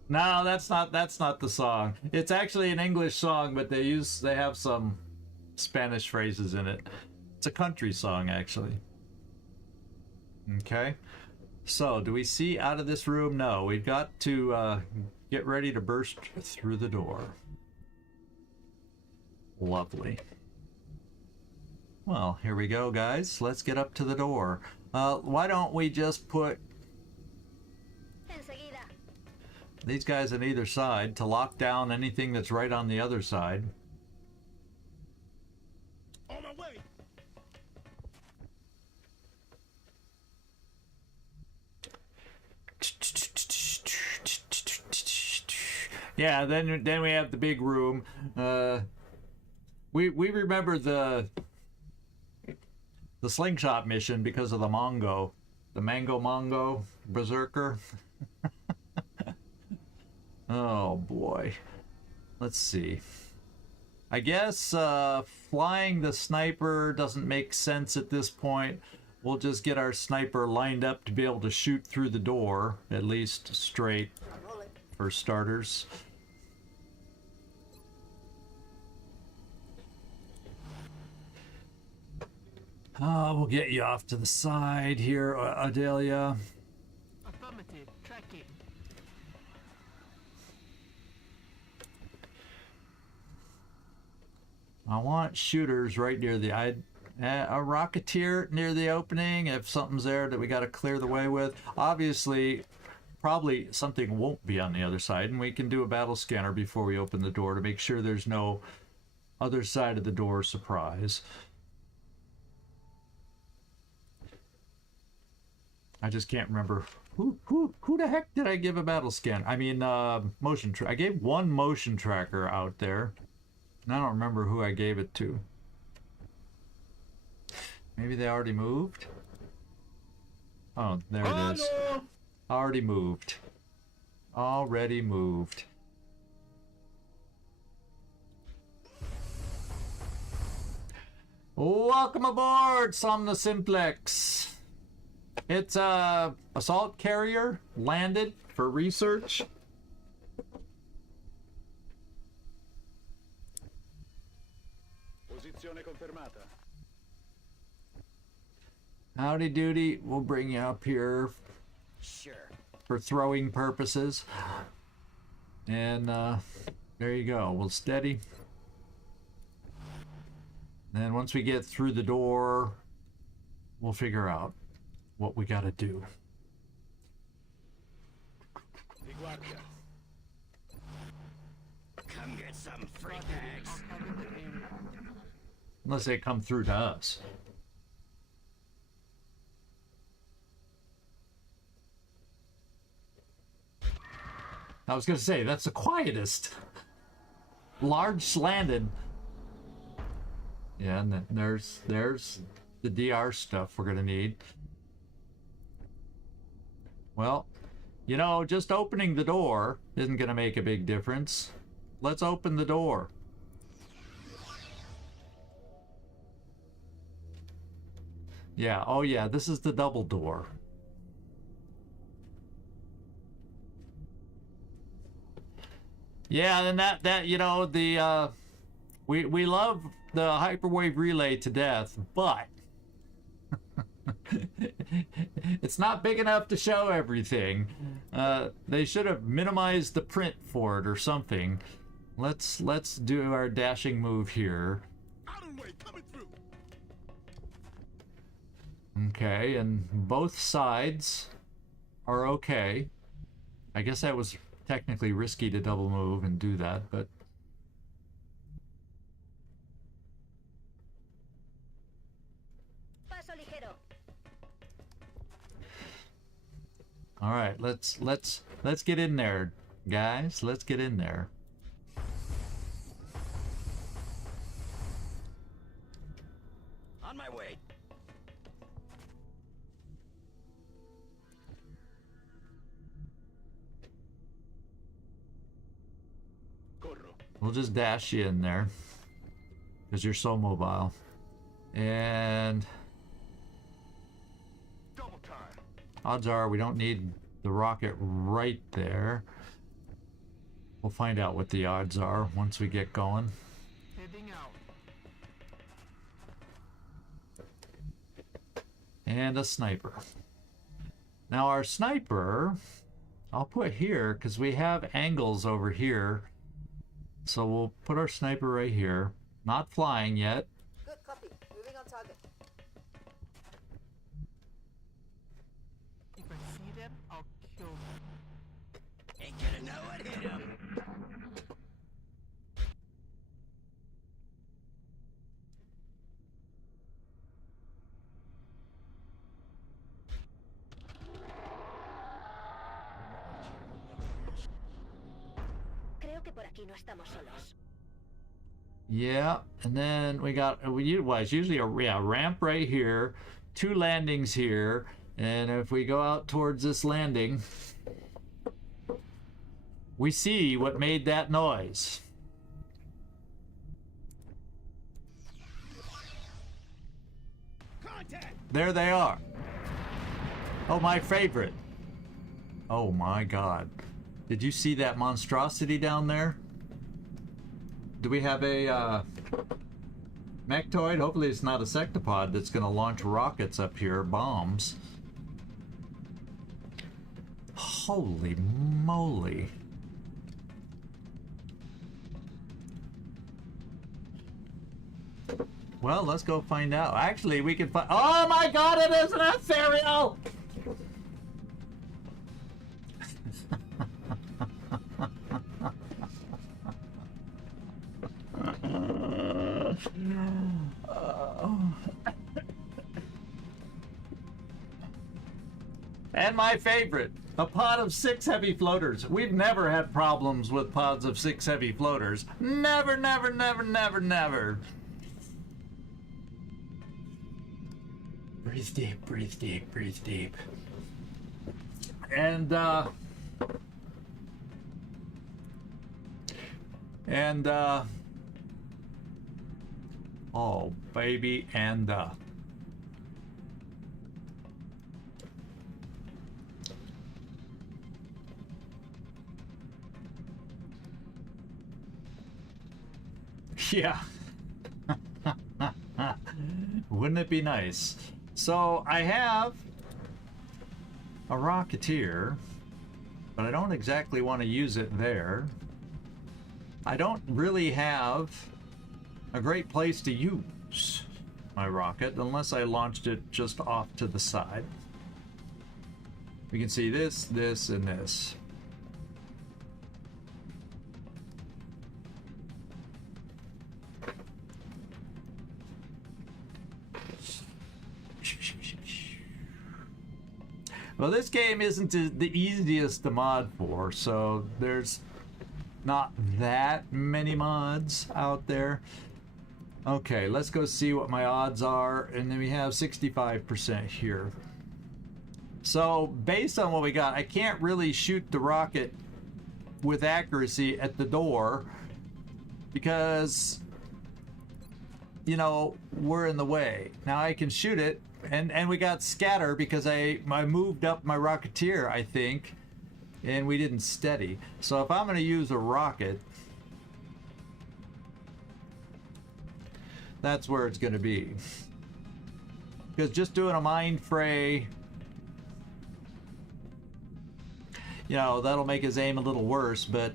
No, that's not the song. It's actually an English song, but they have some Spanish phrases in it. It's a country song, actually. Okay. So, do we see out of this room? No, we've got to get ready to burst through the door. Lovely. Well, here we go, guys. Let's get up to the door. Why don't we just put these guys on either side to lock down anything that's right on the other side. On my way. Yeah, then we have the big room. We remember the slingshot mission because of the Mongo. The Mongo Berserker. Oh boy. Let's see. I guess flying the sniper doesn't make sense at this point. We'll just get our sniper lined up to be able to shoot through the door, at least straight, for starters. We'll get you off to the side here, Adelia. Affirmative. Tracking. I want shooters right near the a Rocketeer near the opening if something's there that we got to clear the way with. Obviously, probably something won't be on the other side, and we can do a battle scanner before we open the door to make sure there's no other side of the door surprise. I just can't remember who the heck did I give a battle scan? I mean, motion track. I gave one motion tracker out there. And I don't remember who I gave it to. Maybe they already moved? Oh, there it is. No! Already moved. Already moved. Welcome aboard, Somna Simplex. It's a assault carrier landed for research. Posizione confermata. Howdy doody, we'll bring you up here Sure. for throwing purposes. And there you go, we'll steady. Then once we get through the door, we'll figure out what we gotta do. Di guardia. Come get some free bags. Unless they come through to us. I was gonna say, that's the quietest. Large slanted. Yeah, and then there's the DR stuff we're gonna need. Well, you know, just opening the door isn't gonna make a big difference. Let's open the door. Yeah, oh yeah, this is the double door. Yeah, and that you know, the we love the hyperwave relay to death, but it's not big enough to show everything. They should have minimized the print for it or something. Let's do our dashing move here. Okay, and both sides are okay. I guess that was technically risky to double move and do that, but all right, let's get in there, guys. Let's get in there. On my way. We'll just dash you in there because you're so mobile. And Double time. odds are we don't need the rocket right there. We'll find out what the odds are once we get going. Heading out. And a sniper. Now our sniper, I'll put here because we have angles over here. So we'll put our sniper right here. Not flying yet. Good copy. Moving on target. If I see them, I'll kill them. Ain't gonna know what hit him. Creo que por aquí no estamos solos. Yeah, and then we got, it's usually a ramp right here, 2 landings here, and if we go out towards this landing, we see what made that noise. There they are. Oh, my favorite. Oh my God. Did you see that monstrosity down there? Do we have a mechtoid? Hopefully it's not a sectopod that's going to launch rockets up here, bombs. Holy moly. Well, let's go find out. Actually, we can find... Oh my God, it is an ethereal! And my favorite, a pod of 6 heavy floaters. We've never had problems with pods of 6 heavy floaters. Never, never, never, never, never. Breathe deep, breathe deep, breathe deep. And Oh, baby, and yeah. Wouldn't it be nice? So I have a Rocketeer, but I don't exactly want to use it there. I don't really have a great place to use my rocket unless I launched it just off to the side. We can see this, this, and this. Well, this game isn't the easiest to mod for, so there's not that many mods out there. Okay, let's go see what my odds are, and then we have 65% here. So, based on what we got, I can't really shoot the rocket with accuracy at the door because, you know, we're in the way. Now I can shoot it, and we got scatter because I moved up my Rocketeer, I think, and we didn't steady. So if I'm going to use a rocket, that's where it's going to be. Because just doing a mind fray, you know, that'll make his aim a little worse, but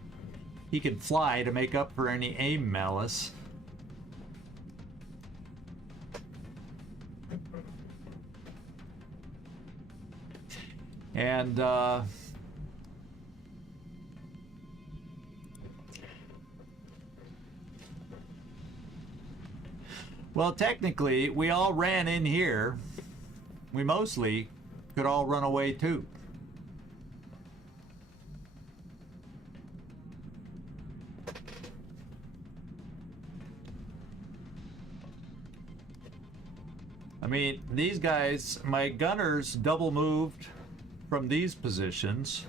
he can fly to make up for any aim malice. And well, technically, we all ran in here. We mostly could all run away too. I mean, these guys, my gunners double moved from these positions.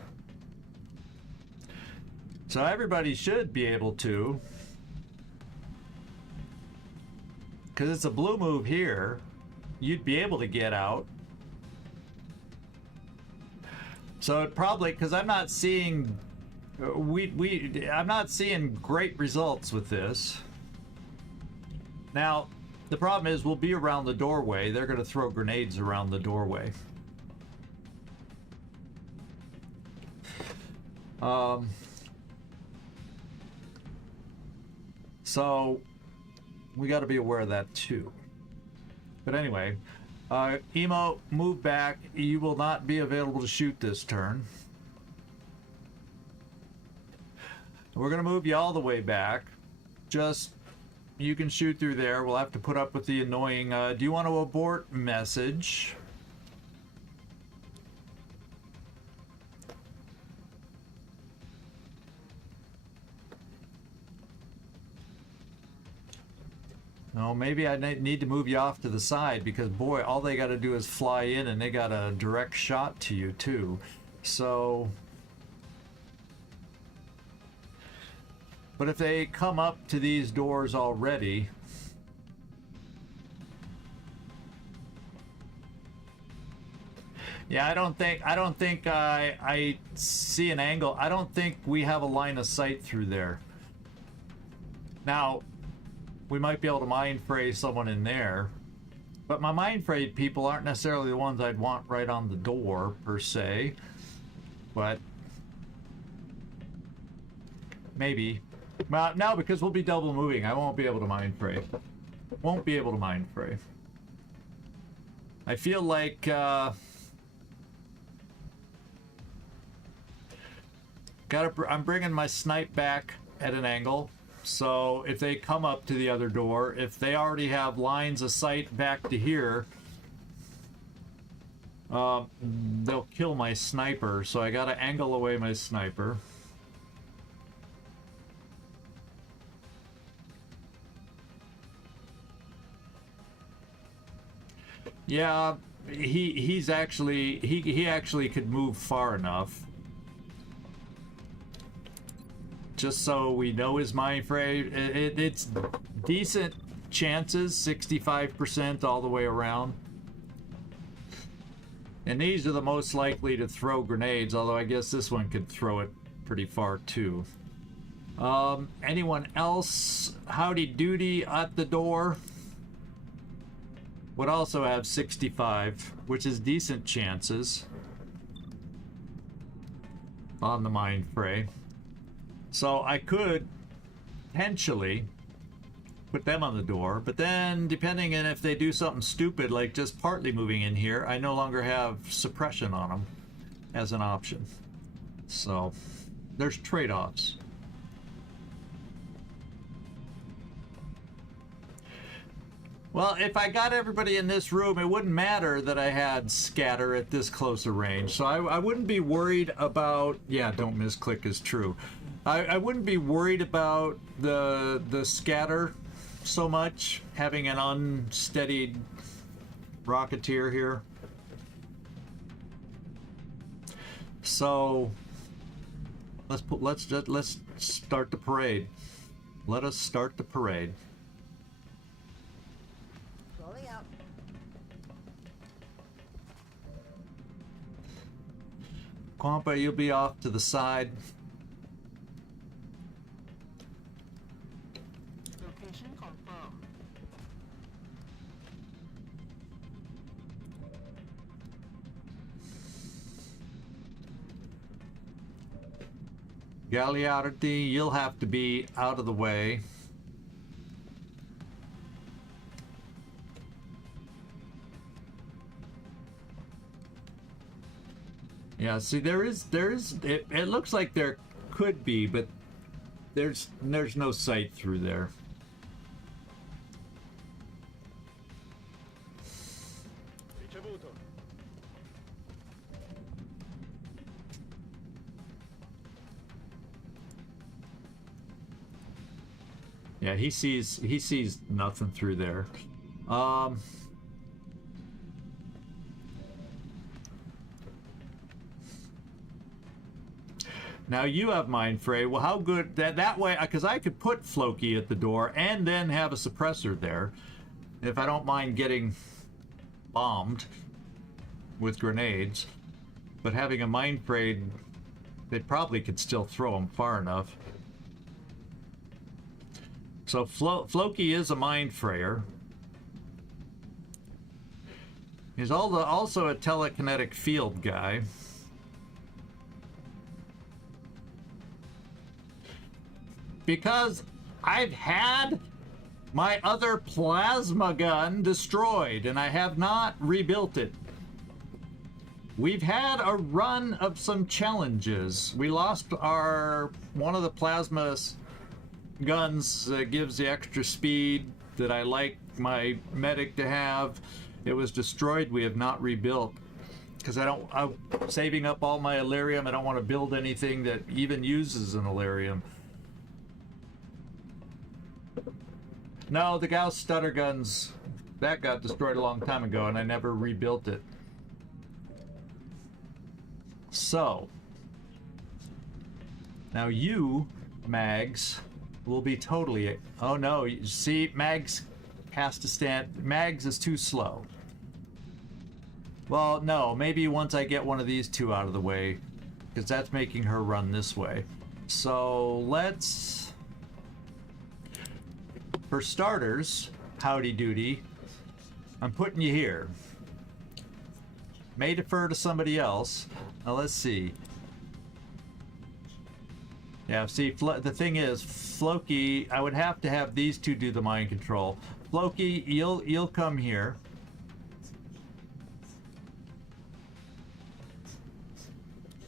So everybody should be able to. Because it's a blue move here, you'd be able to get out. So it probably, because I'm not seeing, I'm not seeing great results with this. Now, the problem is we'll be around the doorway. They're going to throw grenades around the doorway. So we got to be aware of that too. But anyway, Emo, move back. You will not be available to shoot this turn. We're going to move you all the way back. Just, you can shoot through there. We'll have to put up with the annoying, do you want to abort message? No, maybe I need to move you off to the side because, boy, all they got to do is fly in and they got a direct shot to you, too. So... But if they come up to these doors already... Yeah, I don't think I see an angle. I don't think we have a line of sight through there. Now... we might be able to mind fray someone in there, but my mind frayed people aren't necessarily the ones I'd want right on the door per se, but maybe. Well, no, because we'll be double moving. I won't be able to mind fray. Won't be able to mind fray. I feel like I'm bringing my snipe back at an angle. So if they come up to the other door, if they already have lines of sight back to here, they'll kill my sniper. So I gotta angle away my sniper. Yeah, he actually could move far enough. Just so we know his mind frame, it's decent chances, 65% all the way around. And these are the most likely to throw grenades, although I guess this one could throw it pretty far too. Anyone else? Howdy doody at the door. Would also have 65, which is decent chances on the mind fray. So I could potentially put them on the door, but then depending on if they do something stupid like just partly moving in here, I no longer have suppression on them as an option. So there's trade-offs. Well, if I got everybody in this room, it wouldn't matter that I had scatter at this close a range. So I wouldn't be worried about... Yeah, don't misclick is true. I wouldn't be worried about the scatter so much, having an unsteadied Rocketeer here. So let's start the parade. Let us start the parade. Rolling out. Quampa, you'll be off to the side. Location confirmed. Gagliardi, you'll have to be out of the way. Yeah, see, it looks like there could be, but there's no sight through there. Ricevuto. Yeah, he sees nothing through there. Now you have Mind Fray. Well, how good that way? Because I could put Floki at the door and then have a suppressor there, if I don't mind getting bombed with grenades. But having a Mind Fray, they probably could still throw them far enough. So Floki is a Mind Frayer. He's also a telekinetic field guy. Because I've had my other plasma gun destroyed and I have not rebuilt it. We've had a run of some challenges. We lost one of the plasma guns that gives the extra speed that I like my medic to have. It was destroyed. We have not rebuilt because I'm saving up all my Illyrium. I don't want to build anything that even uses an Illyrium. No, the Gauss stutter guns, that got destroyed a long time ago and I never rebuilt it. So, now you, Mags, will be totally... Oh no, you see, Mags has to stand... Mags is too slow. Well, no, maybe once I get one of these two out of the way, because that's making her run this way. So, let's... For starters, howdy doody, I'm putting you here. May defer to somebody else. Now let's see. Yeah, see, the thing is, Floki, I would have to have these two do the mind control. Floki, you'll come here.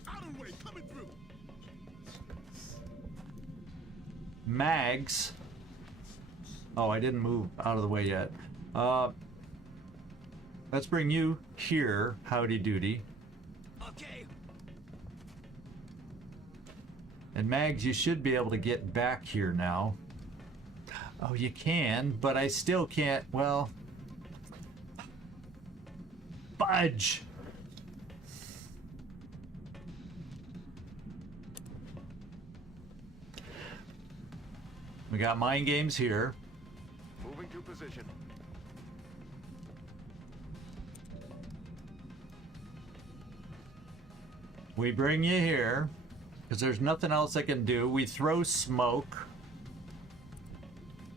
Out of the way, coming through. Mags. Oh, I didn't move out of the way yet. Let's bring you here, howdy doody. Okay. And Mags, you should be able to get back here now. Oh, you can, but I still can't, well... Budge! We got mind games here. Moving to position. We bring you here because there's nothing else I can do. We throw smoke.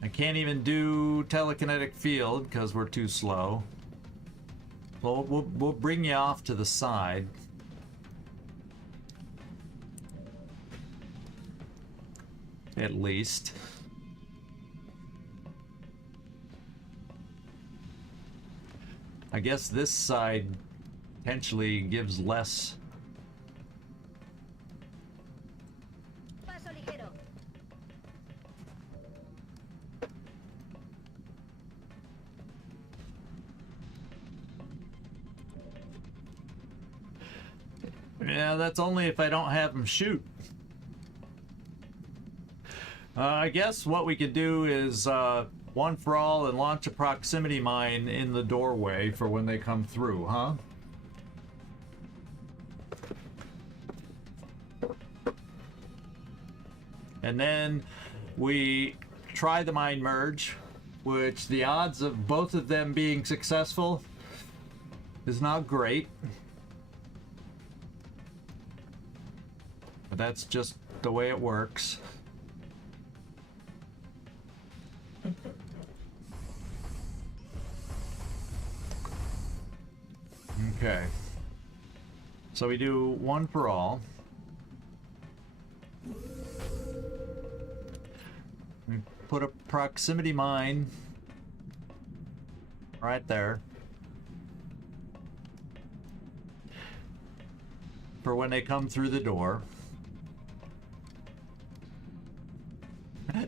I can't even do telekinetic field because we're too slow. Well, we'll bring you off to the side. At least. I guess this side potentially gives less. Paso ligero. Yeah, that's only if I don't have them shoot. I guess what we could do is one for all and launch a proximity mine in the doorway for when they come through, huh? And then we try the mine merge, which the odds of both of them being successful is not great. But that's just the way it works. Okay. So we do one for all. We put a proximity mine right there. For when they come through the door.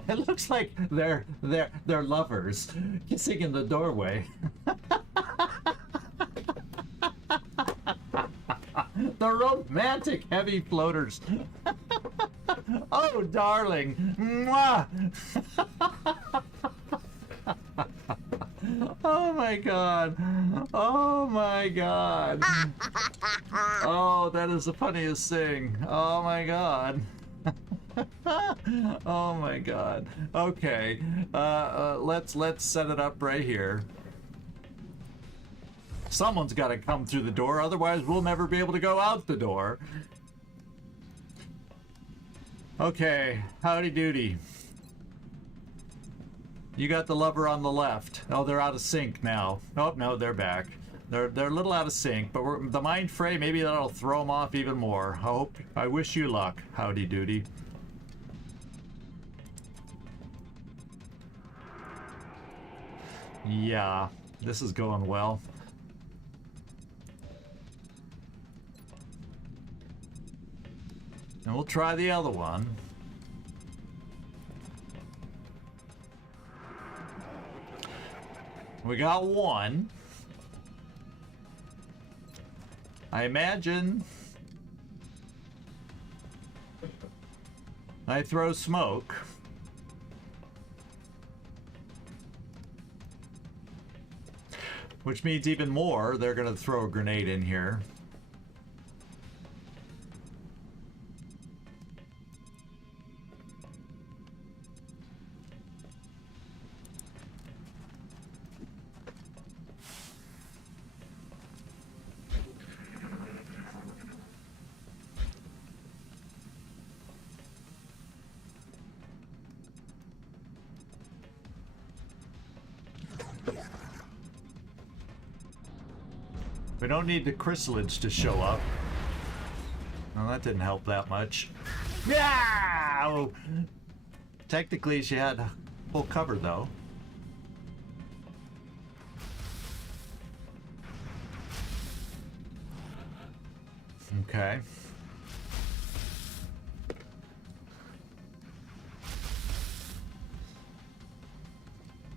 It looks like they're lovers kissing in the doorway. The romantic heavy floaters. Oh, darling. Mwah. Oh my god. Oh my god. Oh, that is the funniest thing. Oh my god. Oh my god. Okay. Let's set it up right here. Someone's got to come through the door, otherwise we'll never be able to go out the door. Okay, howdy doody. You got the lover on the left. Oh, they're out of sync now. Oh, no, they're back. They're a little out of sync, but the mind fray, maybe that'll throw them off even more. I wish you luck, howdy doody. Yeah, this is going well. And we'll try the other one. We got one. I imagine I throw smoke. Which means even more, they're gonna throw a grenade in here. We don't need the chrysalid to show up. Well, that didn't help that much. Yeah! Technically, she had full cover, though. Okay.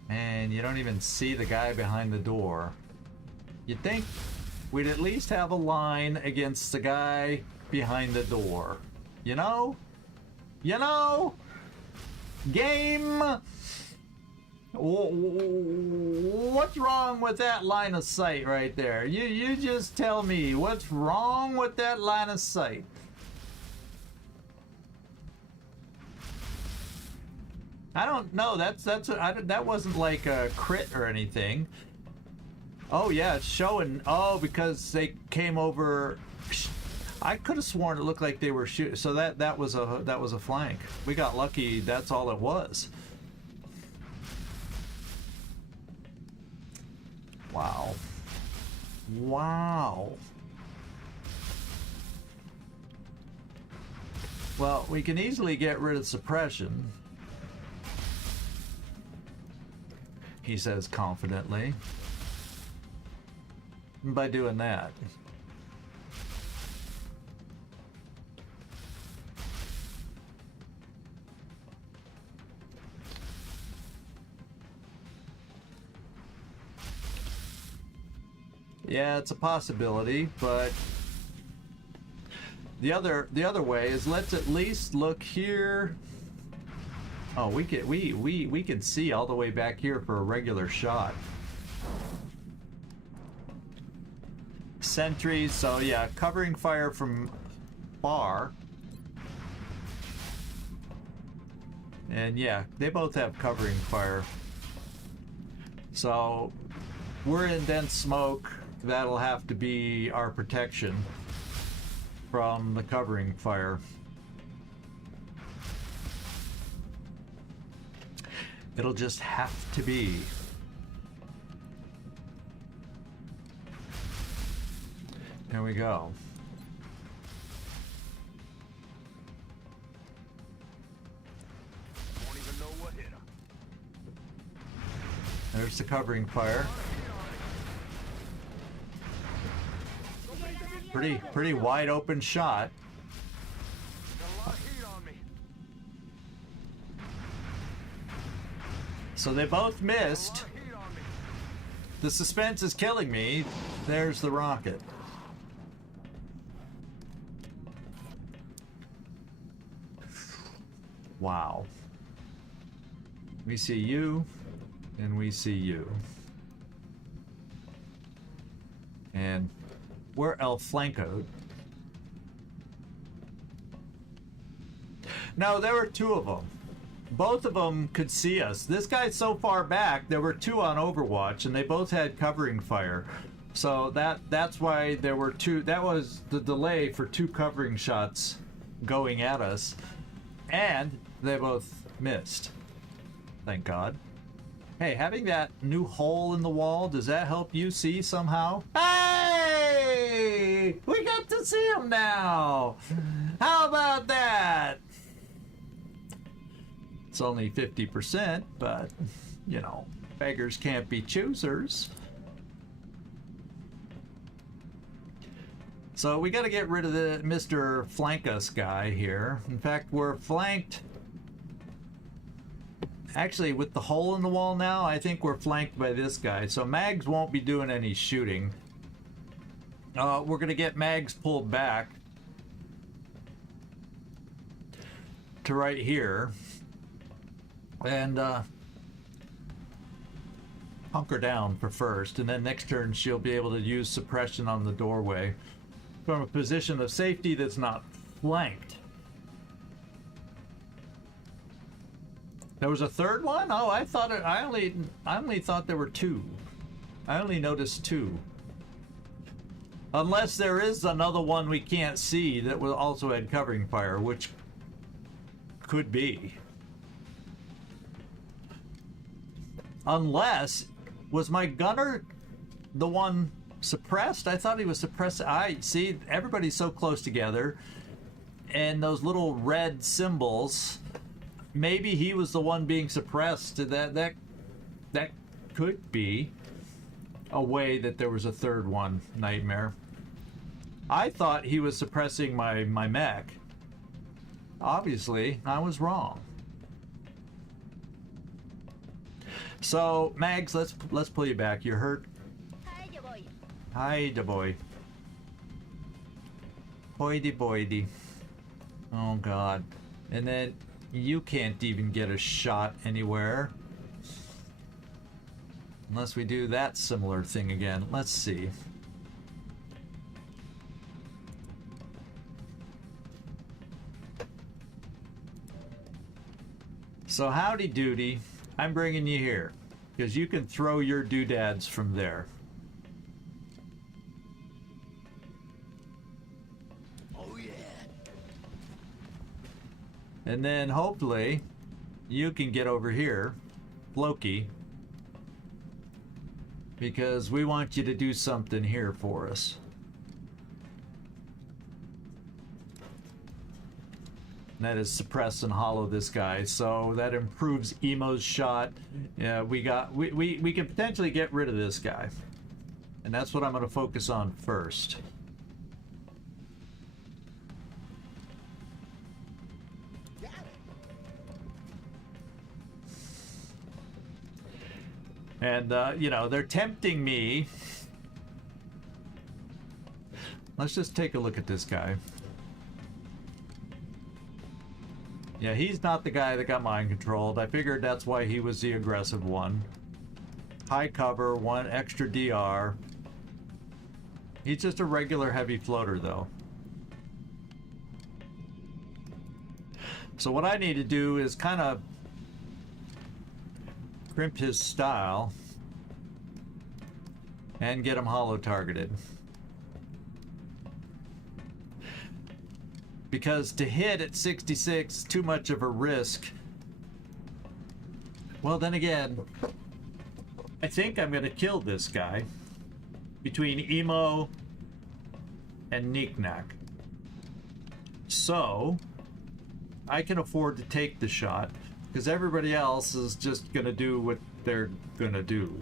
And you don't even see the guy behind the door. You'd think we'd at least have a line against the guy behind the door. You know? You know? Game! What's wrong with that line of sight right there? You just tell me, what's wrong with that line of sight? I don't know. That wasn't like a crit or anything. Oh yeah, it's showing. Oh, because they came over. I could have sworn it looked like they were shooting. So that was a flank. We got lucky. That's all it was. Wow. Wow. Well, we can easily get rid of suppression, he says confidently, by doing that. Yeah, it's a possibility, but the other way is let's at least look here. Oh, we can see all the way back here for a regular shot. Sentries, so yeah, covering fire from far. And yeah, they both have covering fire. So we're in dense smoke. That'll have to be our protection from the covering fire. It'll just have to be. There we go. Won't even know what hit him. There's the covering fire. Pretty wide open shot. Got a lot of heat on me. So they both A missed. lot of heat on me. The suspense is killing me. There's the rocket. Wow. We see you, and we see you. And we're El Flancoed. No, there were two of them. Both of them could see us. This guy's so far back, there were two on Overwatch, and they both had covering fire. So that's why there were two. That was the delay for two covering shots going at us. And they both missed. Thank God. Hey, having that new hole in the wall, does that help you see somehow? Hey! We got to see him now! How about that? It's only 50%, but, you know, beggars can't be choosers. So we got to get rid of the Mr. Flank Us guy here. In fact, we're flanked. Actually, with the hole in the wall now, I think we're flanked by this guy. So Mags won't be doing any shooting. We're going to get Mags pulled back to right here. And hunker down for first. And then next turn, she'll be able to use suppression on the doorway from a position of safety that's not flanked. There was a third one? Oh, I thought it. I only thought there were two. I only noticed two. Unless there is another one we can't see that will also had covering fire, which could be. Unless was my gunner the one suppressed? I thought he was suppressed. I see everybody's so close together, and those little red symbols. Maybe he was the one being suppressed. That could be a way that there was a third one. Nightmare. I thought he was suppressing my mech. Obviously, I was wrong. So Mags, let's pull you back. You're hurt. Hi, da boy. Boydy boydy. Oh God. And then you can't even get a shot anywhere. Unless we do that similar thing again. Let's see. So howdy doody, I'm bringing you here because you can throw your doodads from there. Oh yeah. And then hopefully you can get over here, Loki, because we want you to do something here for us. And that is suppress and hollow this guy, so that improves Emo's shot. Yeah, we can potentially get rid of this guy, and that's what I'm going to focus on first. And you know, they're tempting me. Let's just take a look at this guy. Yeah, he's not the guy that got mind controlled. I figured that's why he was the aggressive one. High cover, 1 extra DR. He's just a regular heavy floater though. So what I need to do is kind of crimp his style and get him hollow targeted. Because to hit at 66, too much of a risk. Well, then again, I think I'm going to kill this guy between Emo and Knick-Knack. So, I can afford to take the shot because everybody else is just going to do what they're going to do.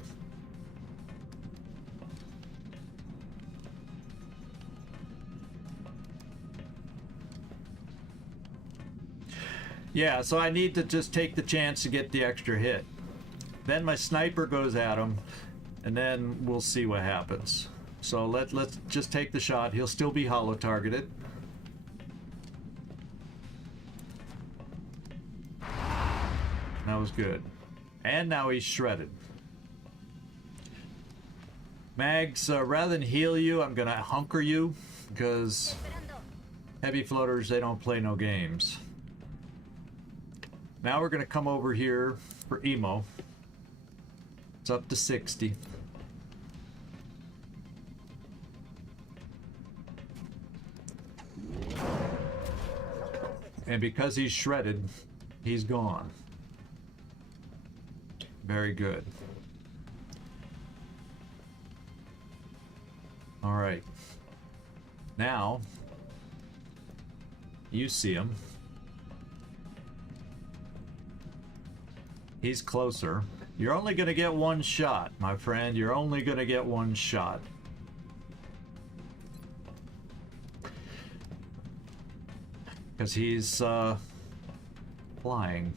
Yeah, so I need to just take the chance to get the extra hit. Then my sniper goes at him, and then we'll see what happens. So let's just take the shot. He'll still be hollow targeted. That was good. And now he's shredded. Mags, rather than heal you, I'm gonna hunker you, because heavy floaters, they don't play no games. Now we're going to come over here for Emo. It's up to 60. And because he's shredded, he's gone. Very good. All right. Now, you see him. He's closer. You're only going to get 1 shot, my friend. You're only going to get 1 shot. Because he's flying.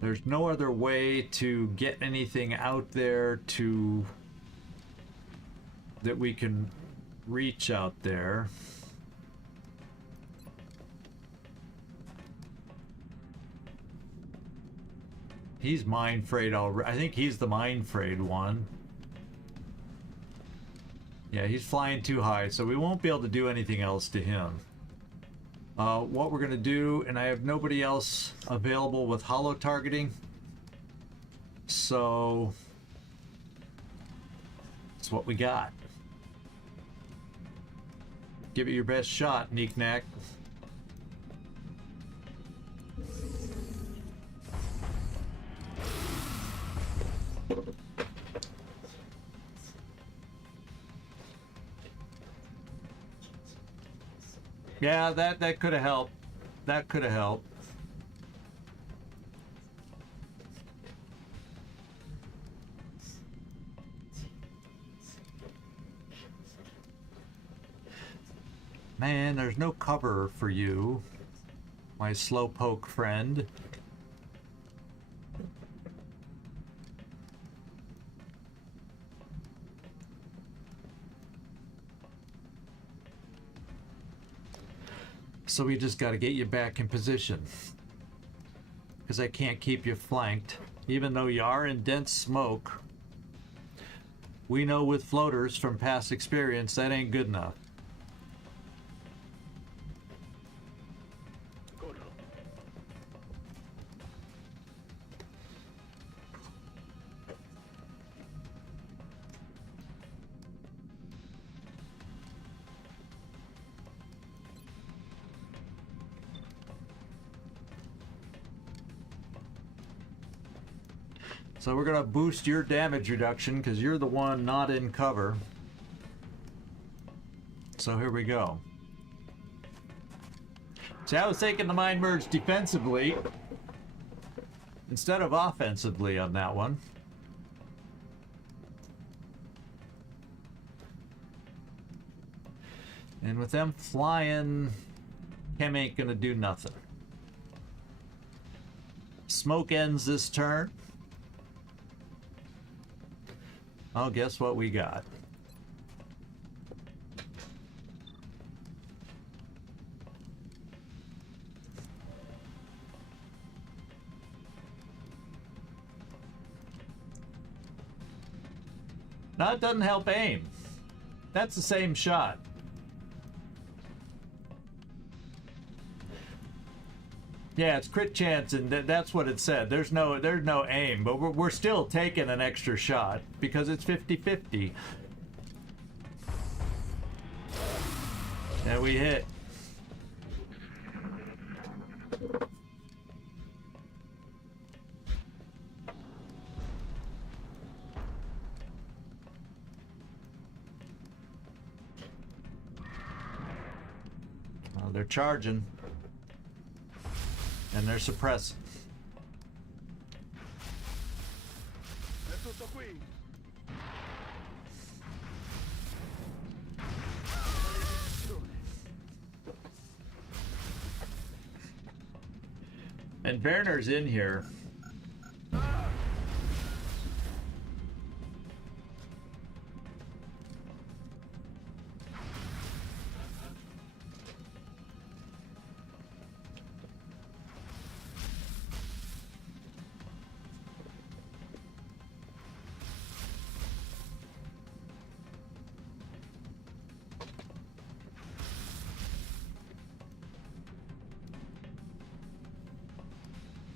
There's no other way to get anything out there that we can reach out there. He's mind frayed already. I think he's the mind frayed one. Yeah, he's flying too high, so we won't be able to do anything else to him. What we're going to do, and I have nobody else available with hollow targeting, so that's what we got. Give it your best shot, Knick-Knack. Yeah, that could have helped. That could have helped. Man, there's no cover for you, my slowpoke friend. So we just got to get you back in position, because I can't keep you flanked. Even though you are in dense smoke, we know with floaters from past experience that ain't good enough. So we're gonna boost your damage reduction because you're the one not in cover. So here we go. See, I was taking the mind merge defensively instead of offensively on that one. And with them flying, Chem ain't gonna do nothing. Smoke ends this turn. Oh, guess what we got? No, it doesn't help aim. That's the same shot. Yeah, it's crit chance, and that's what it said. There's no aim, but we're still taking an extra shot because it's 50-50. And we hit. Well, they're charging. And they're suppressing. È tutto qui. And Werner's in here.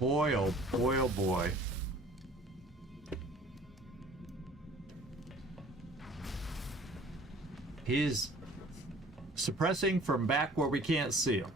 Boy, oh boy, oh boy. He's suppressing from back where we can't see him.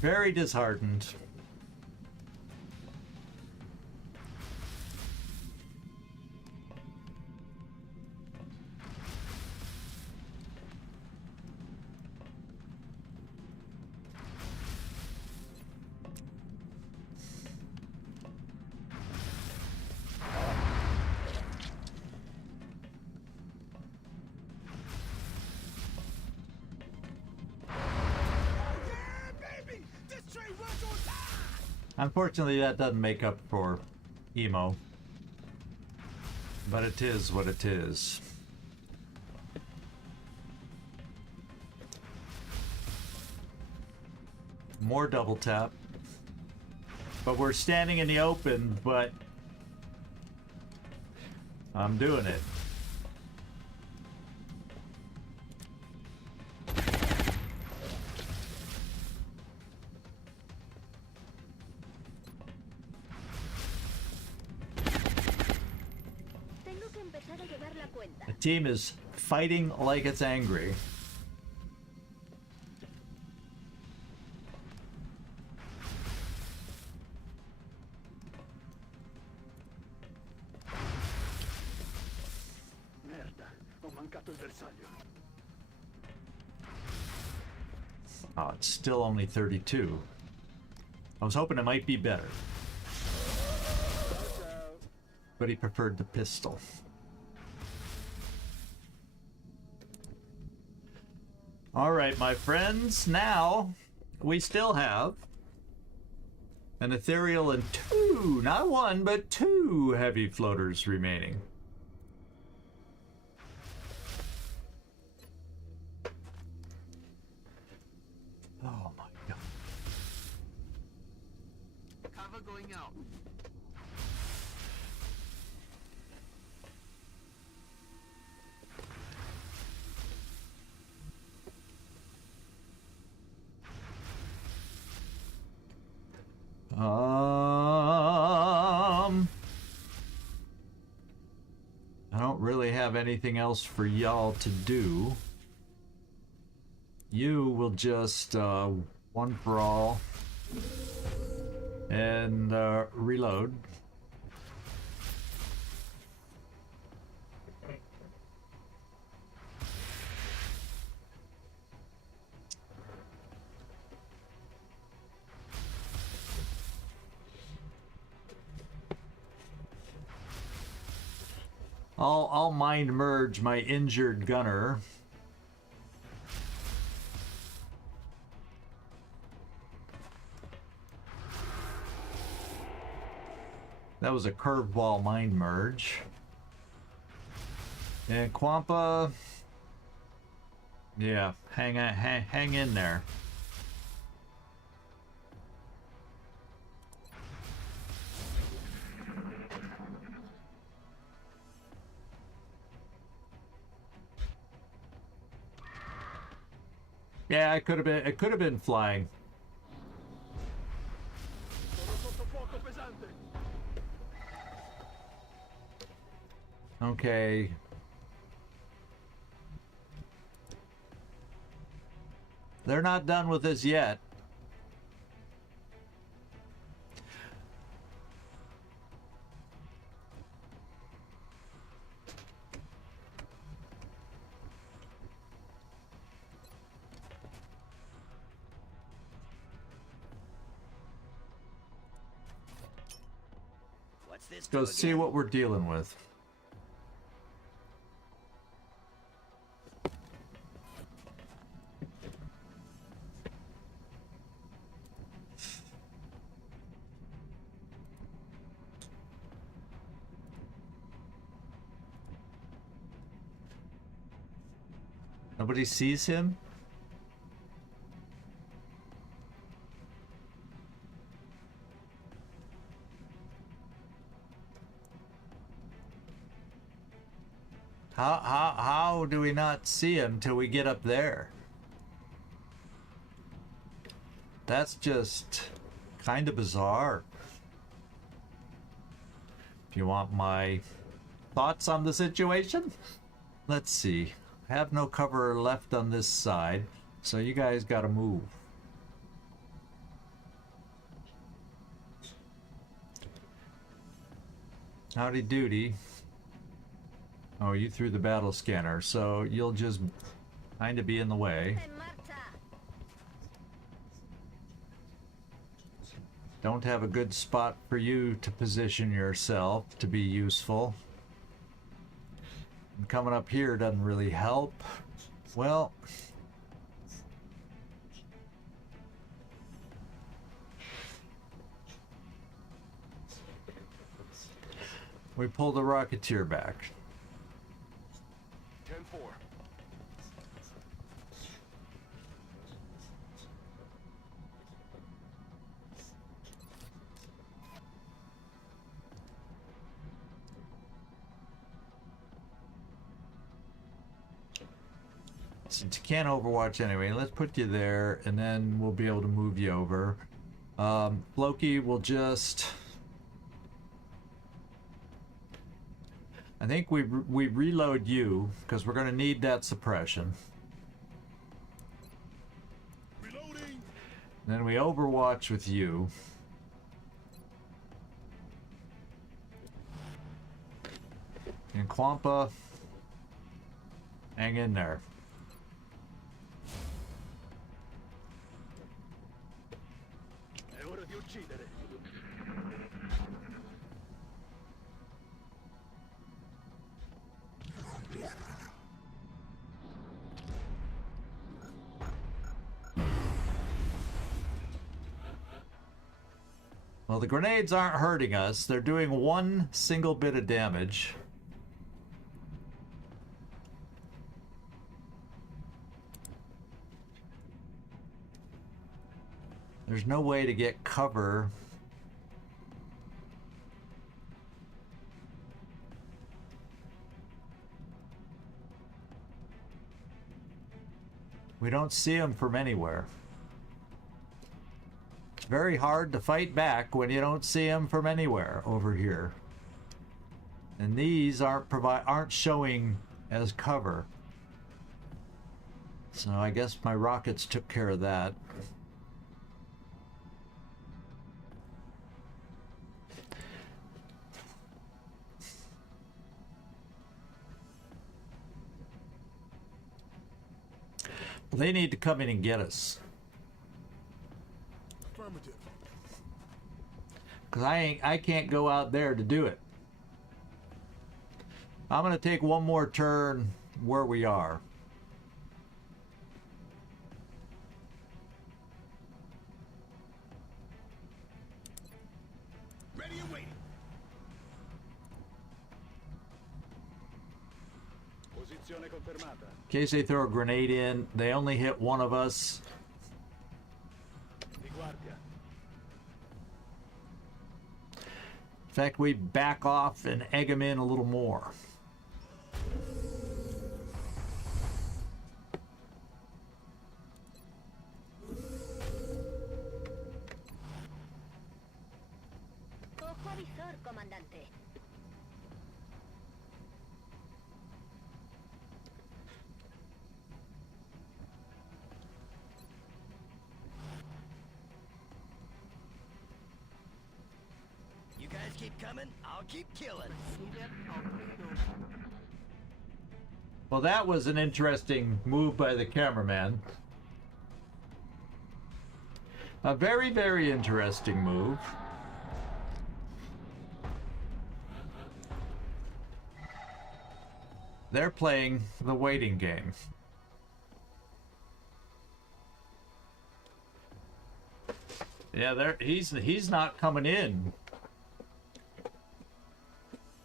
Very disheartened. Unfortunately, that doesn't make up for emo. But it is what it is. More double tap. But we're standing in the open, but I'm doing it. The team is fighting like it's angry. Merda, ho mancato il bersaglio. Oh, it's still only 32. I was hoping it might be better. But he preferred the pistol. All right, my friends, now we still have An ethereal and two, not one, but two heavy floaters remaining. Oh my god. Cover going out. I don't really have anything else for y'all to do. You will just one for all and reload. I'll mind merge my injured gunner. That was a curveball mind merge. And Quampa, yeah, hang in there. Yeah, it could have been flying. Sono sotto fuoco pesante. Okay. They're not done with this yet. What's this? Go see what we're dealing with. Nobody sees him? How do we not see him till we get up there? That's just kind of bizarre. If you want my thoughts on the situation, let's see. I have no cover left on this side, so you guys gotta move. Howdy doody. Oh, you threw the battle scanner, so you'll just kind of be in the way. En marcha. Don't have a good spot for you to position yourself to be useful. And coming up here doesn't really help. Well, we pull the Rocketeer back. 10-4. Since you can't overwatch anyway, let's put you there, and then we'll be able to move you over. Loki will just... I think we reload you, because we're going to need that suppression. Reloading. Then we overwatch with you. And Quampa, hang in there. È ora di uccidere. Well, the grenades aren't hurting us. They're doing one single bit of damage. There's no way to get cover. We don't see them from anywhere. It's very hard to fight back when you don't see them from anywhere over here. And these aren't showing as cover. So I guess my rockets took care of that. They need to come in and get us. Affirmative. Cause I can't go out there to do it. I'm gonna take one more turn where we are. Ready and waiting. Posizione confermata. In case they throw a grenade in, they only hit one of us. Di guardia. In fact, we back off and egg them in a little more. Ojo avisor, comandante. You guys keep coming, I'll keep killing. See them, I'll kill them. Well, that was an interesting move by the cameraman. A very, very interesting move. They're playing the waiting game. Yeah, he's not coming in.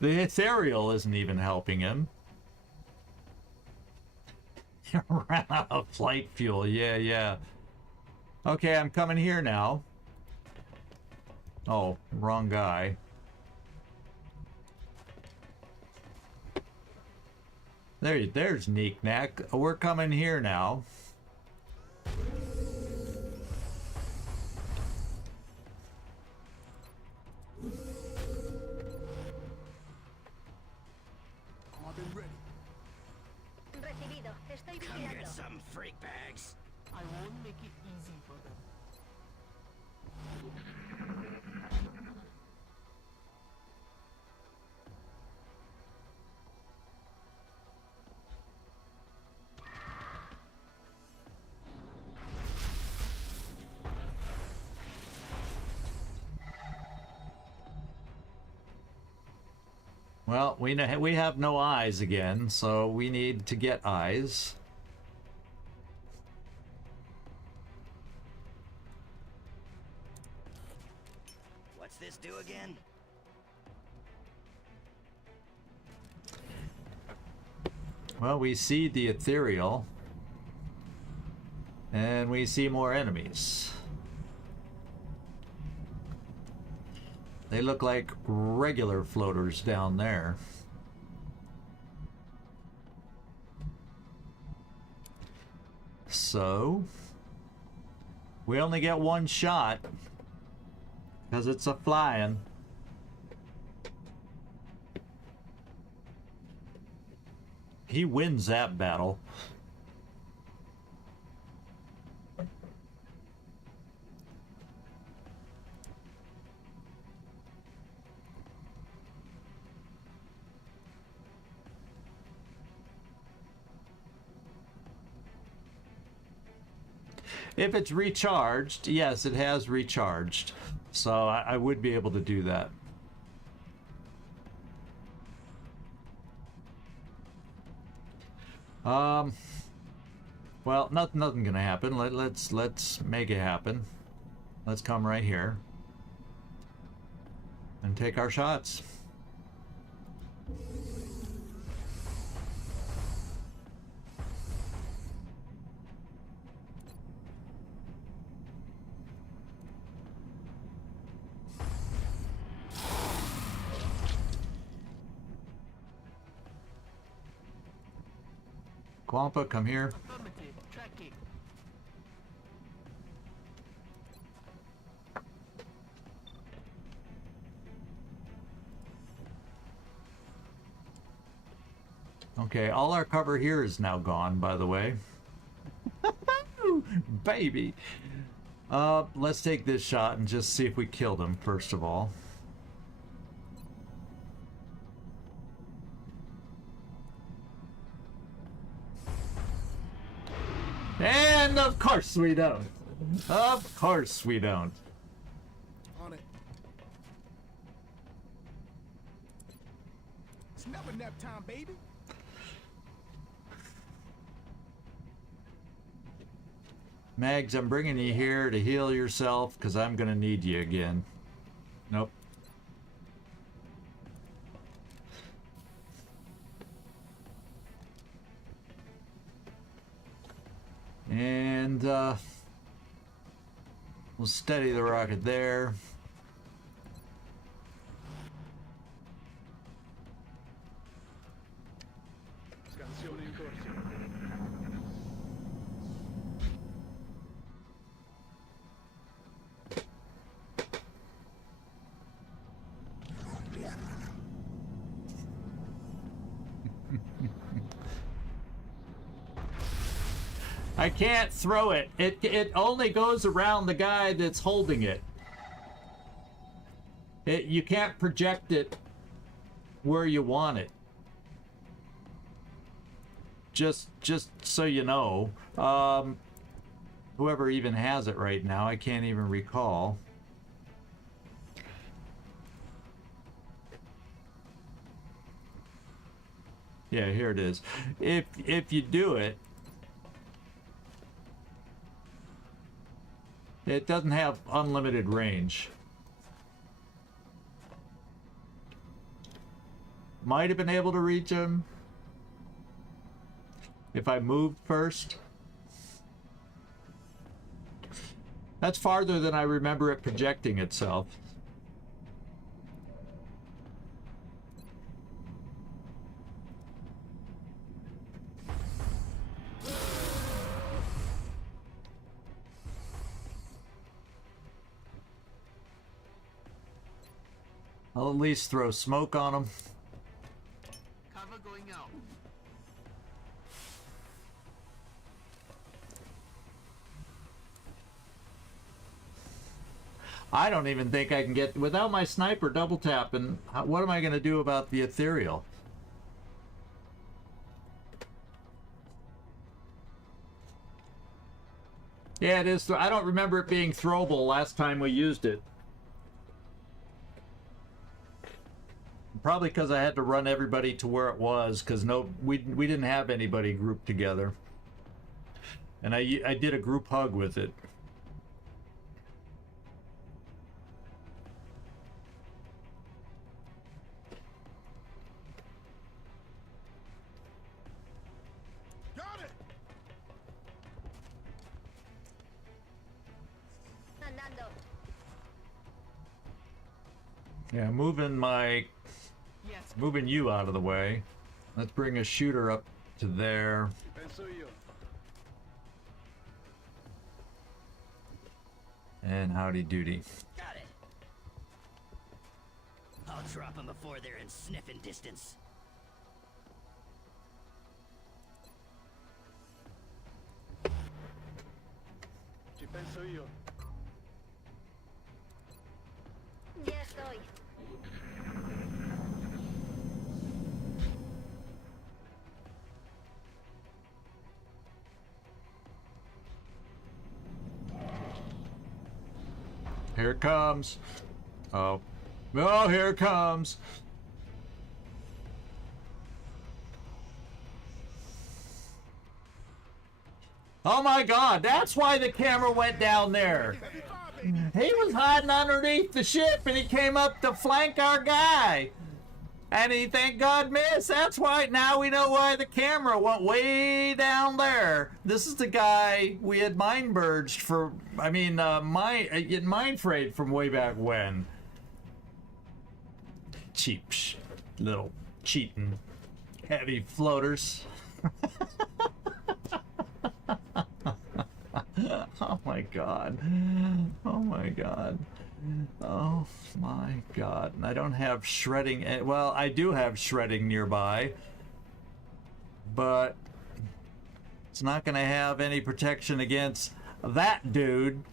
The ethereal isn't even helping him. Ran out of flight fuel. Yeah. Okay, I'm coming here now. Oh, wrong guy. There's Neek Knack. We're coming here now. Orden ready. Recibido. Estoy Come get vigilando. some freak bags. I won't make it easy for them. Well, we have no eyes again, so we need to get eyes. What's this do again? Well, we see the ethereal. And we see more enemies. They look like regular floaters down there. So, we only get one shot because it's a flying. He wins that battle. If it's recharged, yes, it has recharged. So I would be able to do that. Well, nothing gonna happen. Let's make it happen. Let's come right here. and take our shots. Quampa, come here. Affirmative. Tracking. Okay, all our cover here is now gone, by the way. Baby! Let's take this shot and just see if we killed him, first of all. And of course we don't. Of course we don't. On it. It's never nap time, baby. Mags, I'm bringing you here to heal yourself because I'm gonna need you again. Nope. And we'll steady the rocket there. Scansione in corso. I can't throw it. It only goes around the guy that's holding it. You can't project it where you want it. Just so you know. Whoever even has it right now, I can't even recall. Yeah, here it is. If you do it, it doesn't have unlimited range. Might have been able to reach him if I moved first. That's farther than I remember it projecting itself. I'll at least throw smoke on them. Cover going out. I don't even think I can get, without my sniper double tapping, what am I going to do about the ethereal? Yeah, it is. I don't remember it being throwable last time we used it. Probably because I had to run everybody to where it was, because we didn't have anybody grouped together. And I did a group hug with it. Got it. Andando. Yeah, moving you out of the way. Let's bring a shooter up to there. Penso io. And howdy doody. Got it. I'll drop them before they're in sniffing distance. Ci penso io. Ya estoy. Here it comes. Oh. Oh, here it comes. Oh my God, that's why the camera went down there. Heavy fire, He was hiding underneath the ship and he came up to flank our guy. And he, thank God, missed. That's why now we know why the camera went way down there. This is the guy we had mind merged for, mind frayed from way back when. Cheap little cheating heavy floaters. Oh my God. Oh my God. Oh my God. I don't have shredding. Well, I do have shredding nearby, but it's not going to have any protection against that dude.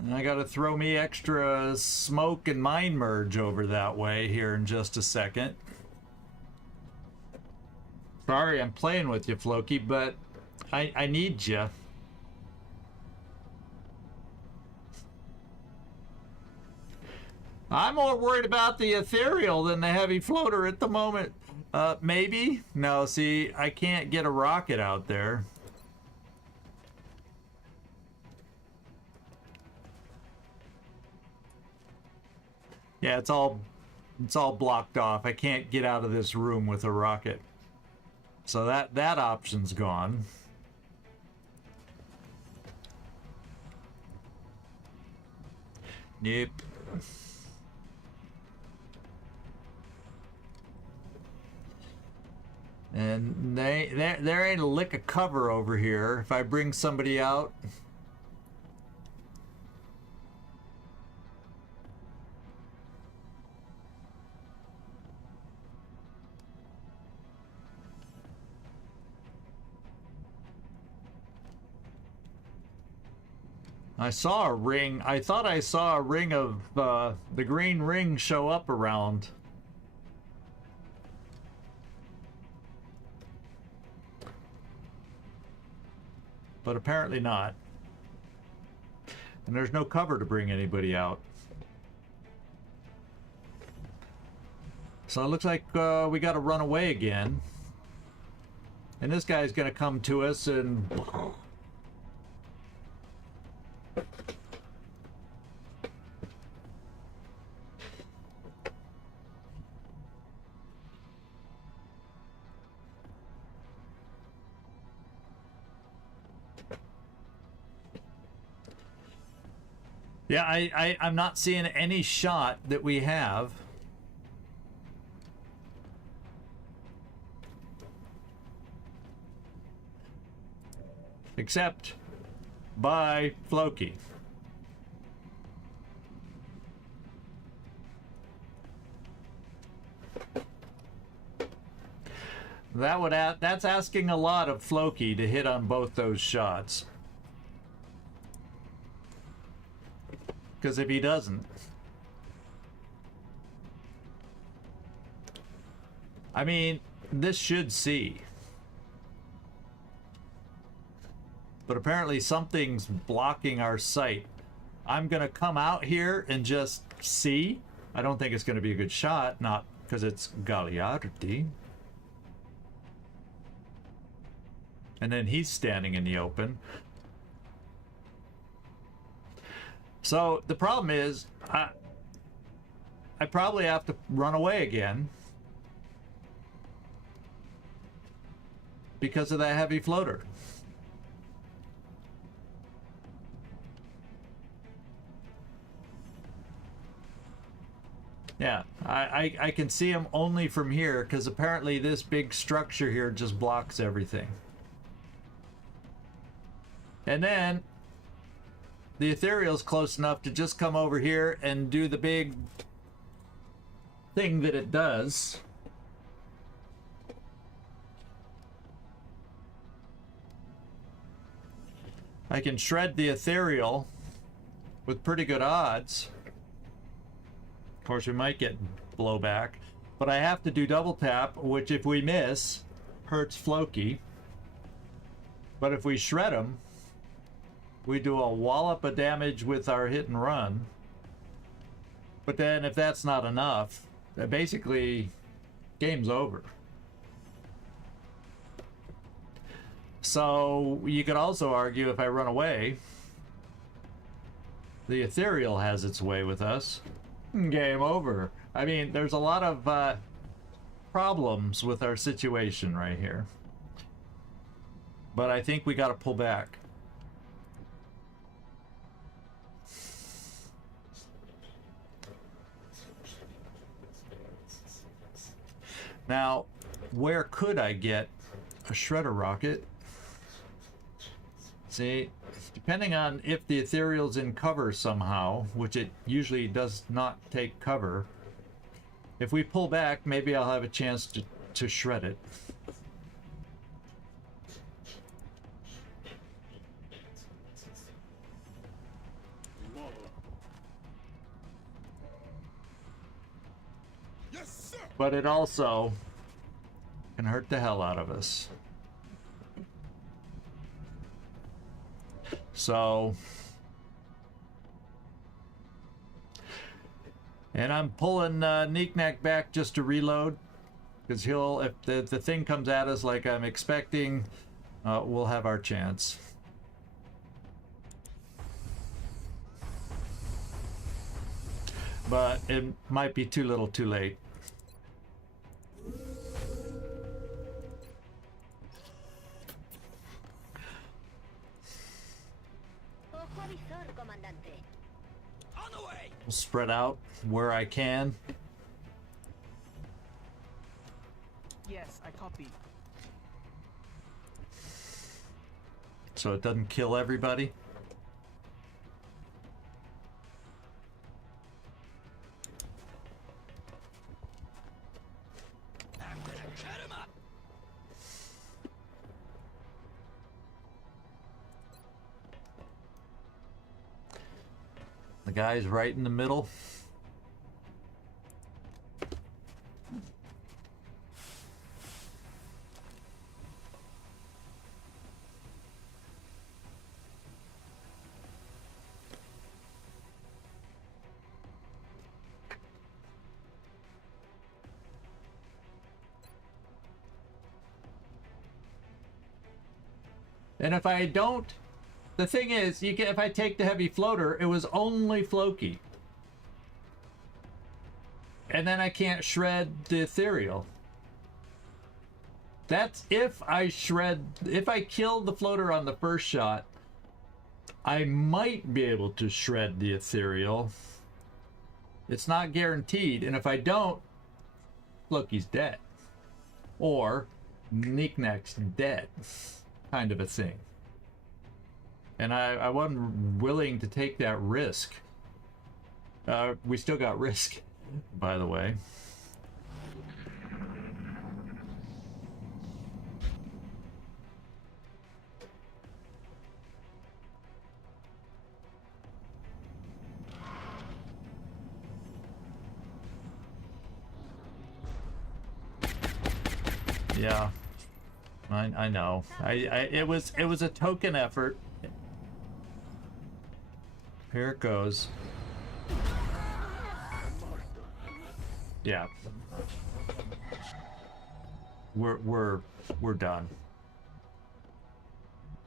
And I got to throw me extra smoke and mind merge over that way here in just a second. Sorry, I'm playing with you, Floki, but I need you. I'm more worried about the ethereal than the heavy floater at the moment. Maybe? No, see, I can't get a rocket out there. Yeah, it's all blocked off. I can't get out of this room with a rocket. So that option's gone. Nope. And there ain't a lick of cover over here. If I bring somebody out. I saw a ring. I thought I saw a ring of the green ring show up around. But apparently not. And there's no cover to bring anybody out. So it looks like we got to run away again. And this guy's going to come to us and... Yeah, I'm not seeing any shot that we have. Except by Floki. That's asking a lot of Floki to hit on both those shots. Because if he doesn't, I mean, this should see. But apparently something's blocking our sight. I'm gonna come out here and just see. I don't think it's gonna be a good shot, not because it's Gagliardi. And then he's standing in the open. So the problem is, I probably have to run away again because of that heavy floater. Yeah, I can see him only from here because apparently this big structure here just blocks everything. And then the ethereal's close enough to just come over here and do the big thing that it does. I can shred the ethereal with pretty good odds. Of course, we might get blowback, but I have to do double tap, which if we miss, hurts Floki. But if we shred him, we do a wallop of damage with our hit and run. But then if that's not enough, then basically game's over. So you could also argue if I run away, the ethereal has its way with us. Game over. I mean, there's a lot of problems with our situation right here. But I think we gotta pull back. Now, where could I get a shredder rocket? See, depending on if the ethereal's in cover somehow, which it usually does not take cover, if we pull back, maybe I'll have a chance to shred it. But it also can hurt the hell out of us. So, and I'm pulling Knick-Knack back just to reload, because he'll, if the thing comes at us like I'm expecting, we'll have our chance. But it might be too little too late. We'll spread out where I can. Yes, I copy. So it doesn't kill everybody. The guy's right in the middle. And if I don't, the thing is, you can, if I take the heavy floater, it was only Floki. And then I can't shred the ethereal. That's if I kill the floater on the first shot, I might be able to shred the ethereal. It's not guaranteed, and if I don't, Floki's dead. Or Knick-Knack's dead. Kind of a thing. And I wasn't willing to take that risk. We still got risk, by the way. Yeah, I know. It was a token effort. Here it goes. Yeah. We're done.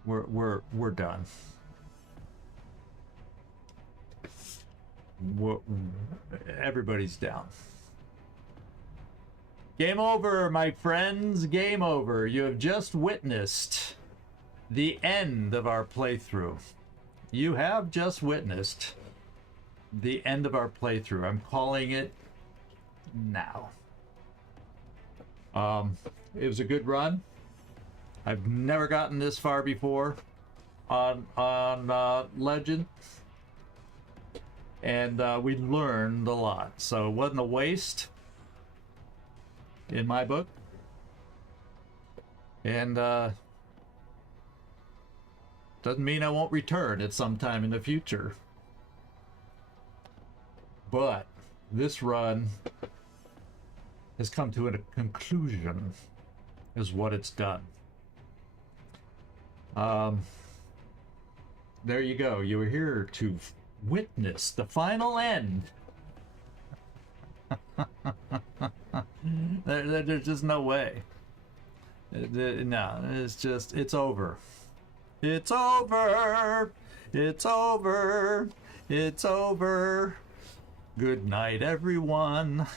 We're done. Everybody's down. Game over, my friends. Game over. You have just witnessed the end of our playthrough. You have just witnessed the end of our playthrough. I'm calling it now. It was a good run. I've never gotten this far before on Legend, and we learned a lot. So it wasn't a waste in my book, and doesn't mean I won't return at some time in the future. But this run has come to a conclusion, is what it's done. There you go. You were here to witness the final end. There's just no way. No, it's just, it's over. It's over. It's over. It's over. Good night, everyone.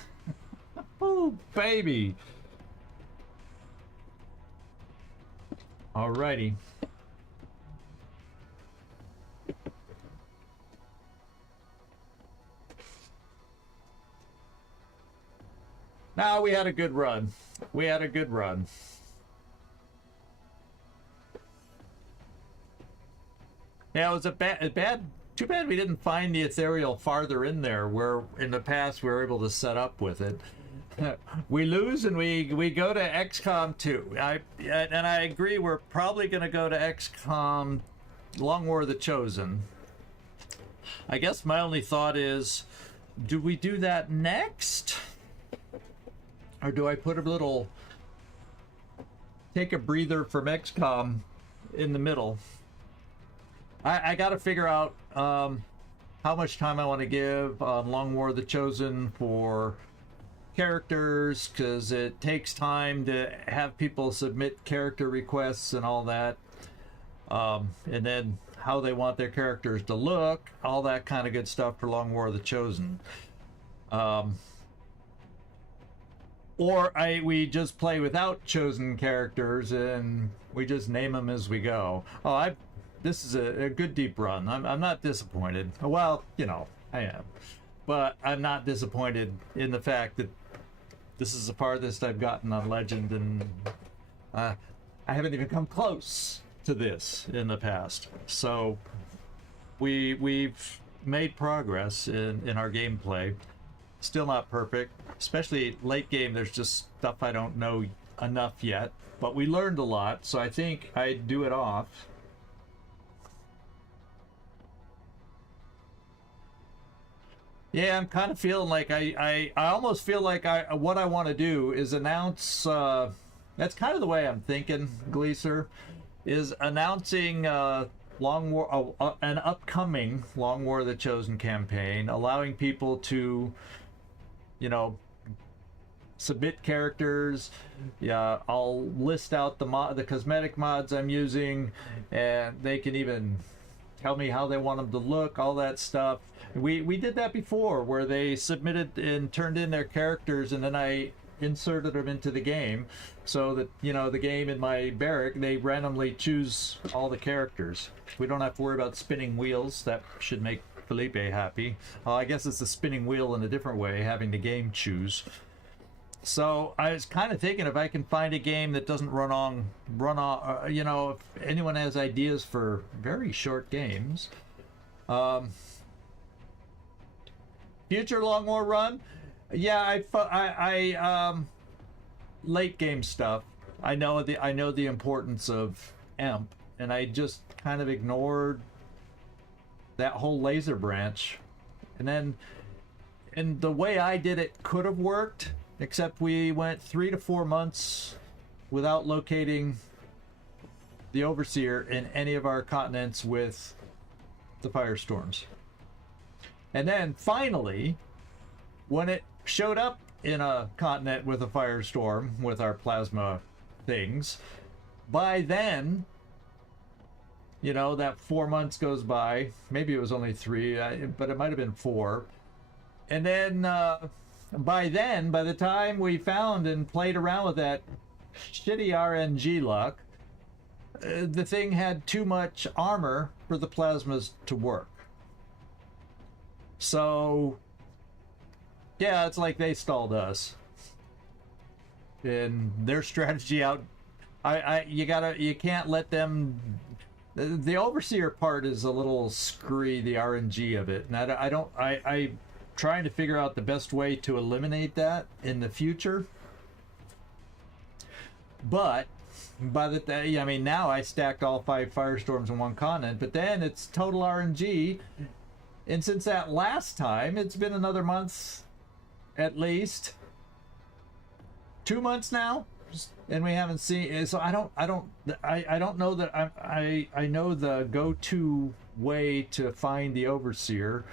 Oh, baby. Alrighty. Now we had a good run. We had a good run. Yeah, it was a bad. Too bad we didn't find the ethereal farther in there, where in the past we were able to set up with it. We lose and we go to XCOM 2. And I agree, we're probably going to go to XCOM Long War of the Chosen. I guess my only thought is, do we do that next? Or do I put a little, take a breather from XCOM in the middle? I got to figure out how much time I want to give on Long War of the Chosen for characters, because it takes time to have people submit character requests and all that. And then how they want their characters to look, all that kind of good stuff for Long War of the Chosen. Or we just play without chosen characters and we just name them as we go. Oh, this is a good deep run. I'm not disappointed. Well, you know, I am. But I'm not disappointed in the fact that this is the farthest I've gotten on Legend, and I haven't even come close to this in the past. So we've made progress in our gameplay. Still not perfect, especially late game. There's just stuff I don't know enough yet, but we learned a lot, so I think I'd do it off. Yeah, I'm kind of feeling like I almost feel like what I want to do is announce, that's kind of the way I'm thinking, Gleeser, is announcing Long War, an upcoming Long War of the Chosen campaign, allowing people to, you know, submit characters. Yeah, I'll list out the cosmetic mods I'm using, and they can even tell me how they want them to look, all that stuff. We did that before, where they submitted and turned in their characters, and then I inserted them into the game, so that, you know, the game in my barrack, they randomly choose all the characters. We don't have to worry about spinning wheels. That should make Felipe happy. I guess it's a spinning wheel in a different way, having the game choose. So I was kind of thinking, if I can find a game that doesn't run on, you know, if anyone has ideas for very short games. Future Long War run, yeah, I late game stuff. I know the importance of EMP, and I just kind of ignored that whole laser branch. And the way I did it could have worked, except we went 3 to 4 months without locating the Overseer in any of our continents with the firestorms. And then finally, when it showed up in a continent with a firestorm with our plasma things, by then, you know, that 4 months goes by. Maybe it was only 3, but it might have been 4. And then by the time we found and played around with that shitty RNG luck, the thing had too much armor for the plasmas to work. So yeah, it's like they stalled us in their strategy out. You can't let them. The Overseer part is a little screwy, the RNG of it, and I'm trying to figure out the best way to eliminate that in the future. But I mean, now I stacked all 5 firestorms in one continent, but then it's total RNG. And since that last time, it's been another month, at least 2 months now, and we haven't seen. So I don't know that I know the go-to way to find the Overseer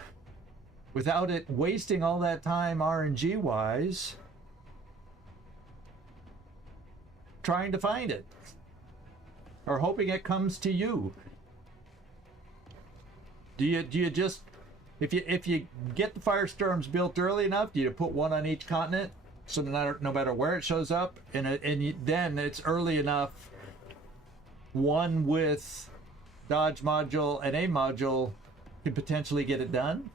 without it wasting all that time RNG wise. trying to find it. Or hoping it comes to you. Do you just, if you get the firestorms built early enough, do you put one on each continent? So no matter where it shows up, then it's early enough, one with dodge module and a module can potentially get it done.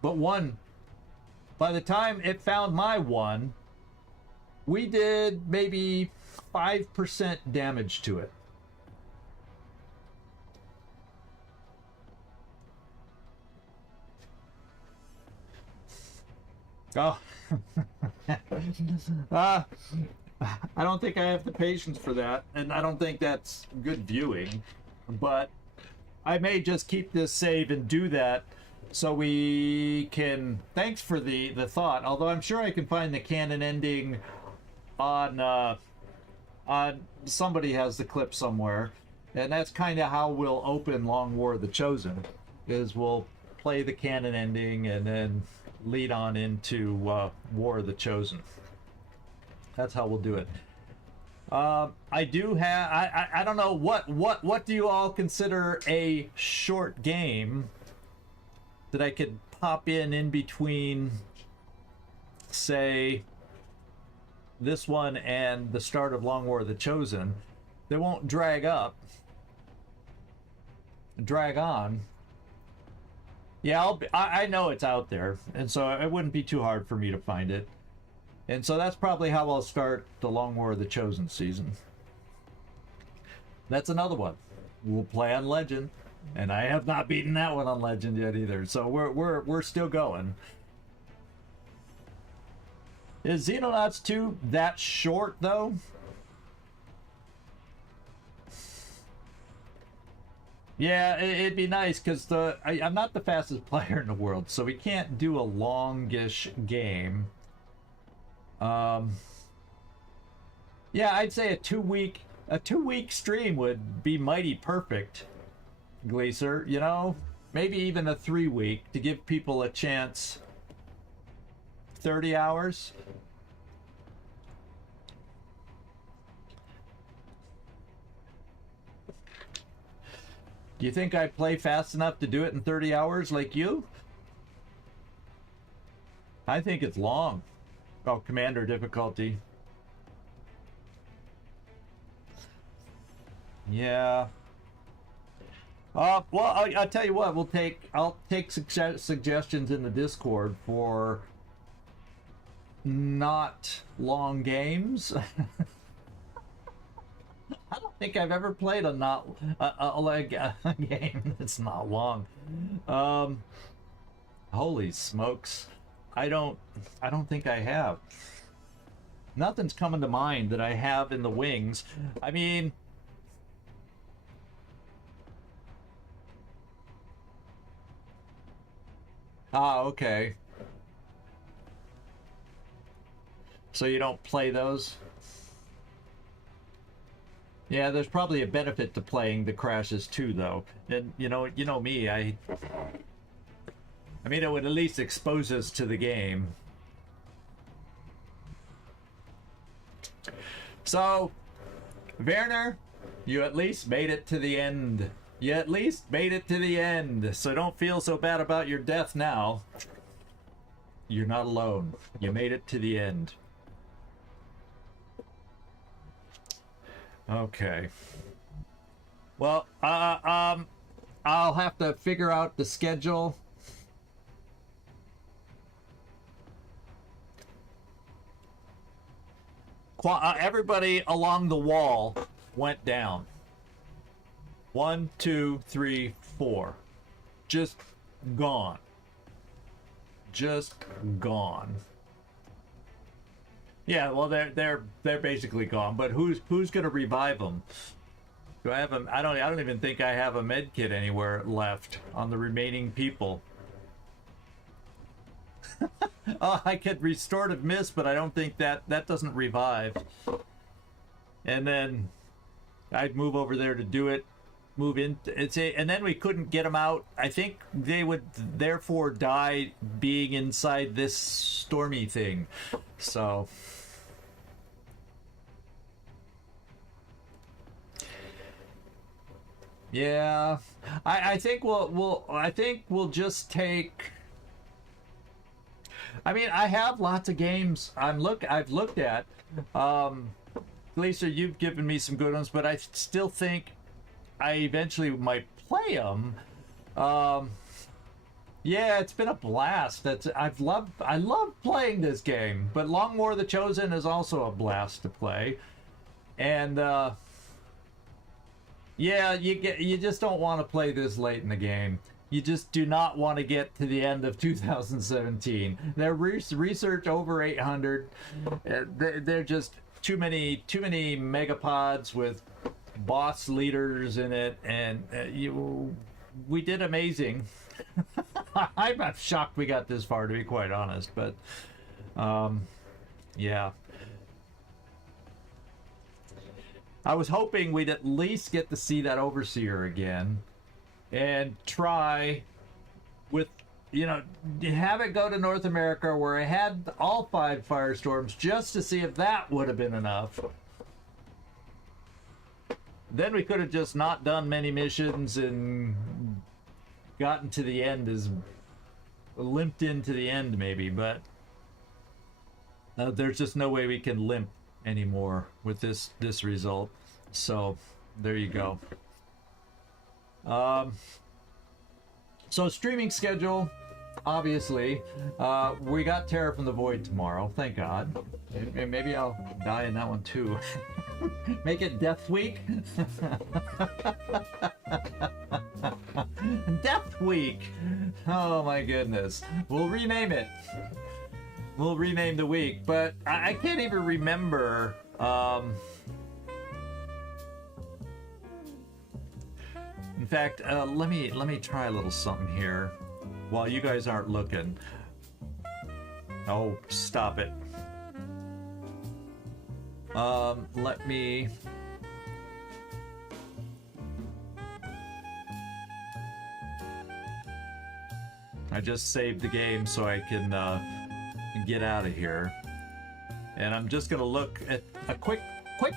But one, by the time it found my one, we did maybe 5% damage to it. Oh. I don't think I have the patience for that, and I don't think that's good viewing, but I may just keep this save and do that so we can, thanks for the thought, although I'm sure I can find the canon ending on somebody has the clip somewhere, and that's kind of how we'll open Long War of the Chosen, is we'll play the canon ending and then lead on into War of the Chosen. That's how we'll do it. I do have, I don't know, what do you all consider a short game that I could pop in between, say, this one and the start of Long War of the Chosen? They won't drag on. Yeah, I know it's out there, and so it wouldn't be too hard for me to find it. And so that's probably how I'll start the Long War of the Chosen season. That's another one. We'll play on Legend, and I have not beaten that one on Legend yet either. So we're still going. Is Xenonauts 2 that short though? Yeah, it'd be nice because I'm not the fastest player in the world, so we can't do a longish game. Yeah, I'd say a two week stream would be mighty perfect, Gleaser. You know, maybe even a 3 week to give people a chance. 30 hours. Do you think I play fast enough to do it in 30 hours like you? I think it's long. Oh, Commander difficulty. Yeah. Well, I'll tell you what. I'll take suggestions in the Discord for not long games. I don't think I've ever played a game that's not long. Holy smokes. I don't think I have. Nothing's coming to mind that I have in the wings. I mean, okay. So you don't play those? Yeah, there's probably a benefit to playing the crashes too, though. And you know me, I mean, it would at least expose us to the game. So, Werner, you at least made it to the end. You at least made it to the end. So don't feel so bad about your death now. You're not alone. You made it to the end. Okay. Well, I'll have to figure out the schedule. Everybody along the wall went down. 1, 2, 3, 4. Just gone. Just gone. Yeah, well, they're basically gone. But who's gonna revive them? Do I have them? I don't even think I have a med kit anywhere left on the remaining people. Oh, I could restorative miss, but I don't think that doesn't revive. And then I'd move over there to do it. Move in, and then we couldn't get them out. I think they would therefore die being inside this stormy thing. So Yeah, I think we'll just take. I mean, I have lots of games I've looked at. Lisa, you've given me some good ones, but I still think I eventually might play them. Yeah, it's been a blast. I love playing this game, but Long War of the Chosen is also a blast to play. And yeah, you just don't want to play this late in the game. You just do not want to get to the end of 2017. Their research over 800. They're just too many megapods with boss leaders in it, and we did amazing. I'm shocked we got this far, to be quite honest, but yeah. I was hoping we'd at least get to see that Overseer again and try with, have it go to North America where I had all 5 Firestorms just to see if that would have been enough. Then we could have just not done many missions and gotten to the end, limped into the end maybe, but there's just no way we can limp anymore with this result. So there you go. So streaming schedule, obviously, we got Terror from the Void tomorrow, thank God. And maybe I'll die in that one too. Make it Death Week. Death Week. Oh my goodness. We'll rename it. We'll rename the week, but I can't even remember. In fact, let me try a little something here while you guys aren't looking. Oh, stop it. Let me. I just saved the game so I can get out of here, and I'm just gonna look at a quick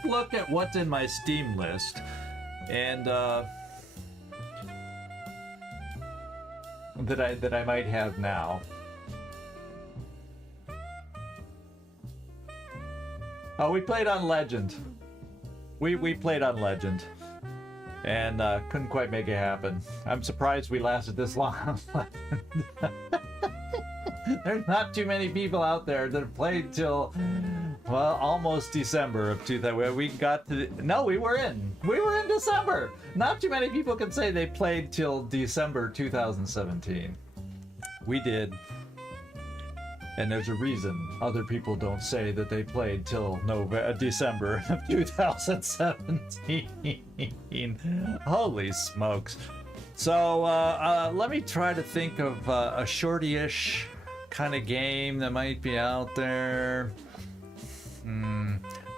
look at what's in my Steam list, and that I might have now. Oh, we played on Legend. We played on Legend, and couldn't quite make it happen. I'm surprised we lasted this long on Legend. There's not too many people out there that have played till, well, almost December of 2000. We got to no, we were in December. Not too many people can say they played till December 2017. We did. And there's a reason other people don't say that they played till December of 2017. Holy smokes. So let me try to think of a shorty-ish kind of game that might be out there.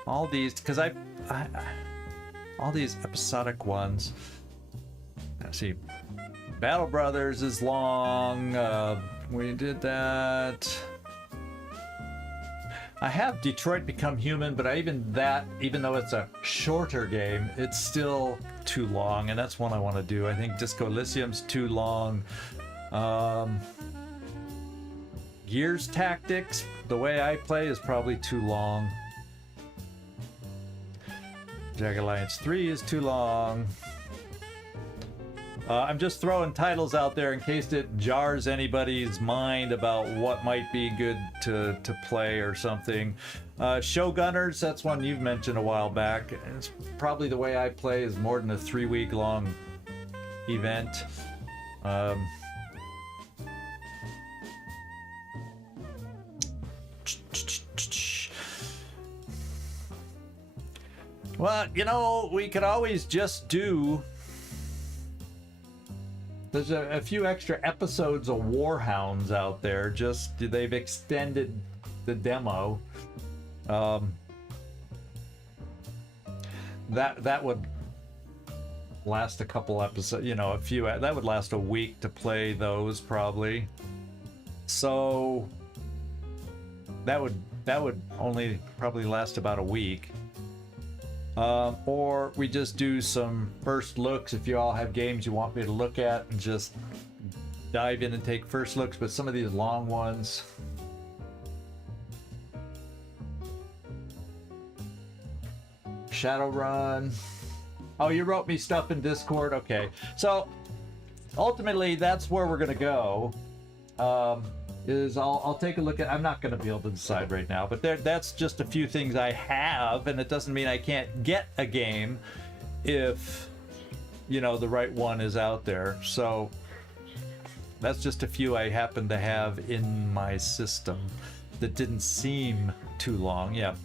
All these, because all these episodic ones. Let's see. Battle Brothers is long. We did that. I have Detroit Become Human, but even though it's a shorter game, it's still too long, and that's one I want to do. I think Disco Elysium's too long. Gears Tactics, the way I play, is probably too long. Jag Alliance 3 is too long. I'm just throwing titles out there in case it jars anybody's mind about what might be good to play or something. Showgunners, that's one you've mentioned a while back. It's probably the way I play is more than a 3-week long event. Well, we could always just do... There's a few extra episodes of Warhounds out there. Just they've extended the demo. That would last a couple episodes. A few. That would last a week to play those probably. So that would only probably last about a week. Or we just do some first looks if you all have games you want me to look at and just dive in and take first looks. But some of these long ones, Shadowrun. Oh, you wrote me stuff in Discord. Okay, so ultimately that's where we're gonna go. Is I'll take a look at. I'm not gonna be able to decide right now, but that's just a few things I have, and it doesn't mean I can't get a game if you know the right one is out there. So that's just a few I happen to have in my system that didn't seem too long. Yeah,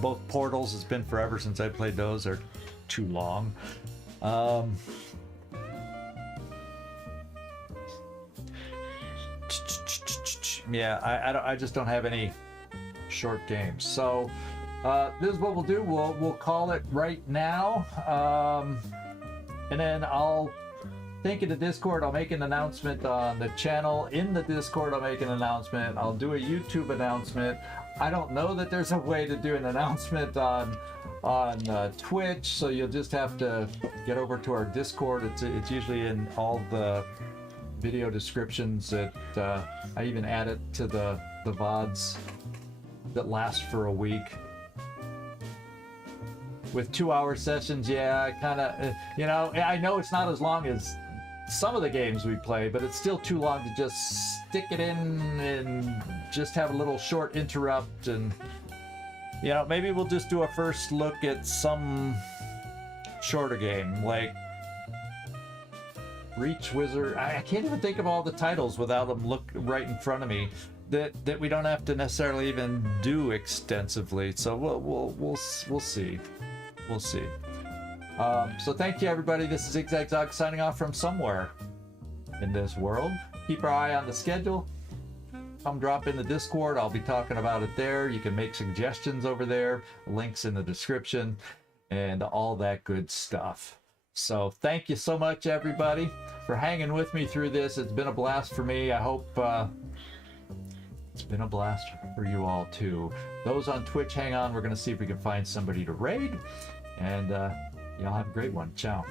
both Portals, it's been forever since I played those, are too long. Yeah, I just don't have any short games. So this is what we'll do. We'll call it right now, and then I'll think in the Discord. I'll make an announcement on the channel. In the Discord, I'll make an announcement. I'll do a YouTube announcement. I don't know that there's a way to do an announcement on Twitch, so you'll just have to get over to our Discord. It's usually in all the video descriptions. That I even add it to the VODs that last for a week. With 2-hour sessions, yeah, I kind of, you know, I know it's not as long as some of the games we play, but it's still too long to just stick it in and just have a little short interrupt. And you know, maybe we'll just do a first look at some shorter game like Reach Wizard. I can't even think of all the titles without them look right in front of me that we don't have to necessarily even do extensively. So we'll see. We'll see. So thank you, everybody. This is Zigzag signing off from somewhere in this world. Keep our eye on the schedule. Come drop in the Discord. I'll be talking about it there. You can make suggestions over there. Links in the description and all that good stuff. So thank you so much, everybody, for hanging with me through this. It's been a blast for me. I hope it's been a blast for you all too. Those on Twitch, hang on. We're going to see if we can find somebody to raid. And y'all have a great one. Ciao.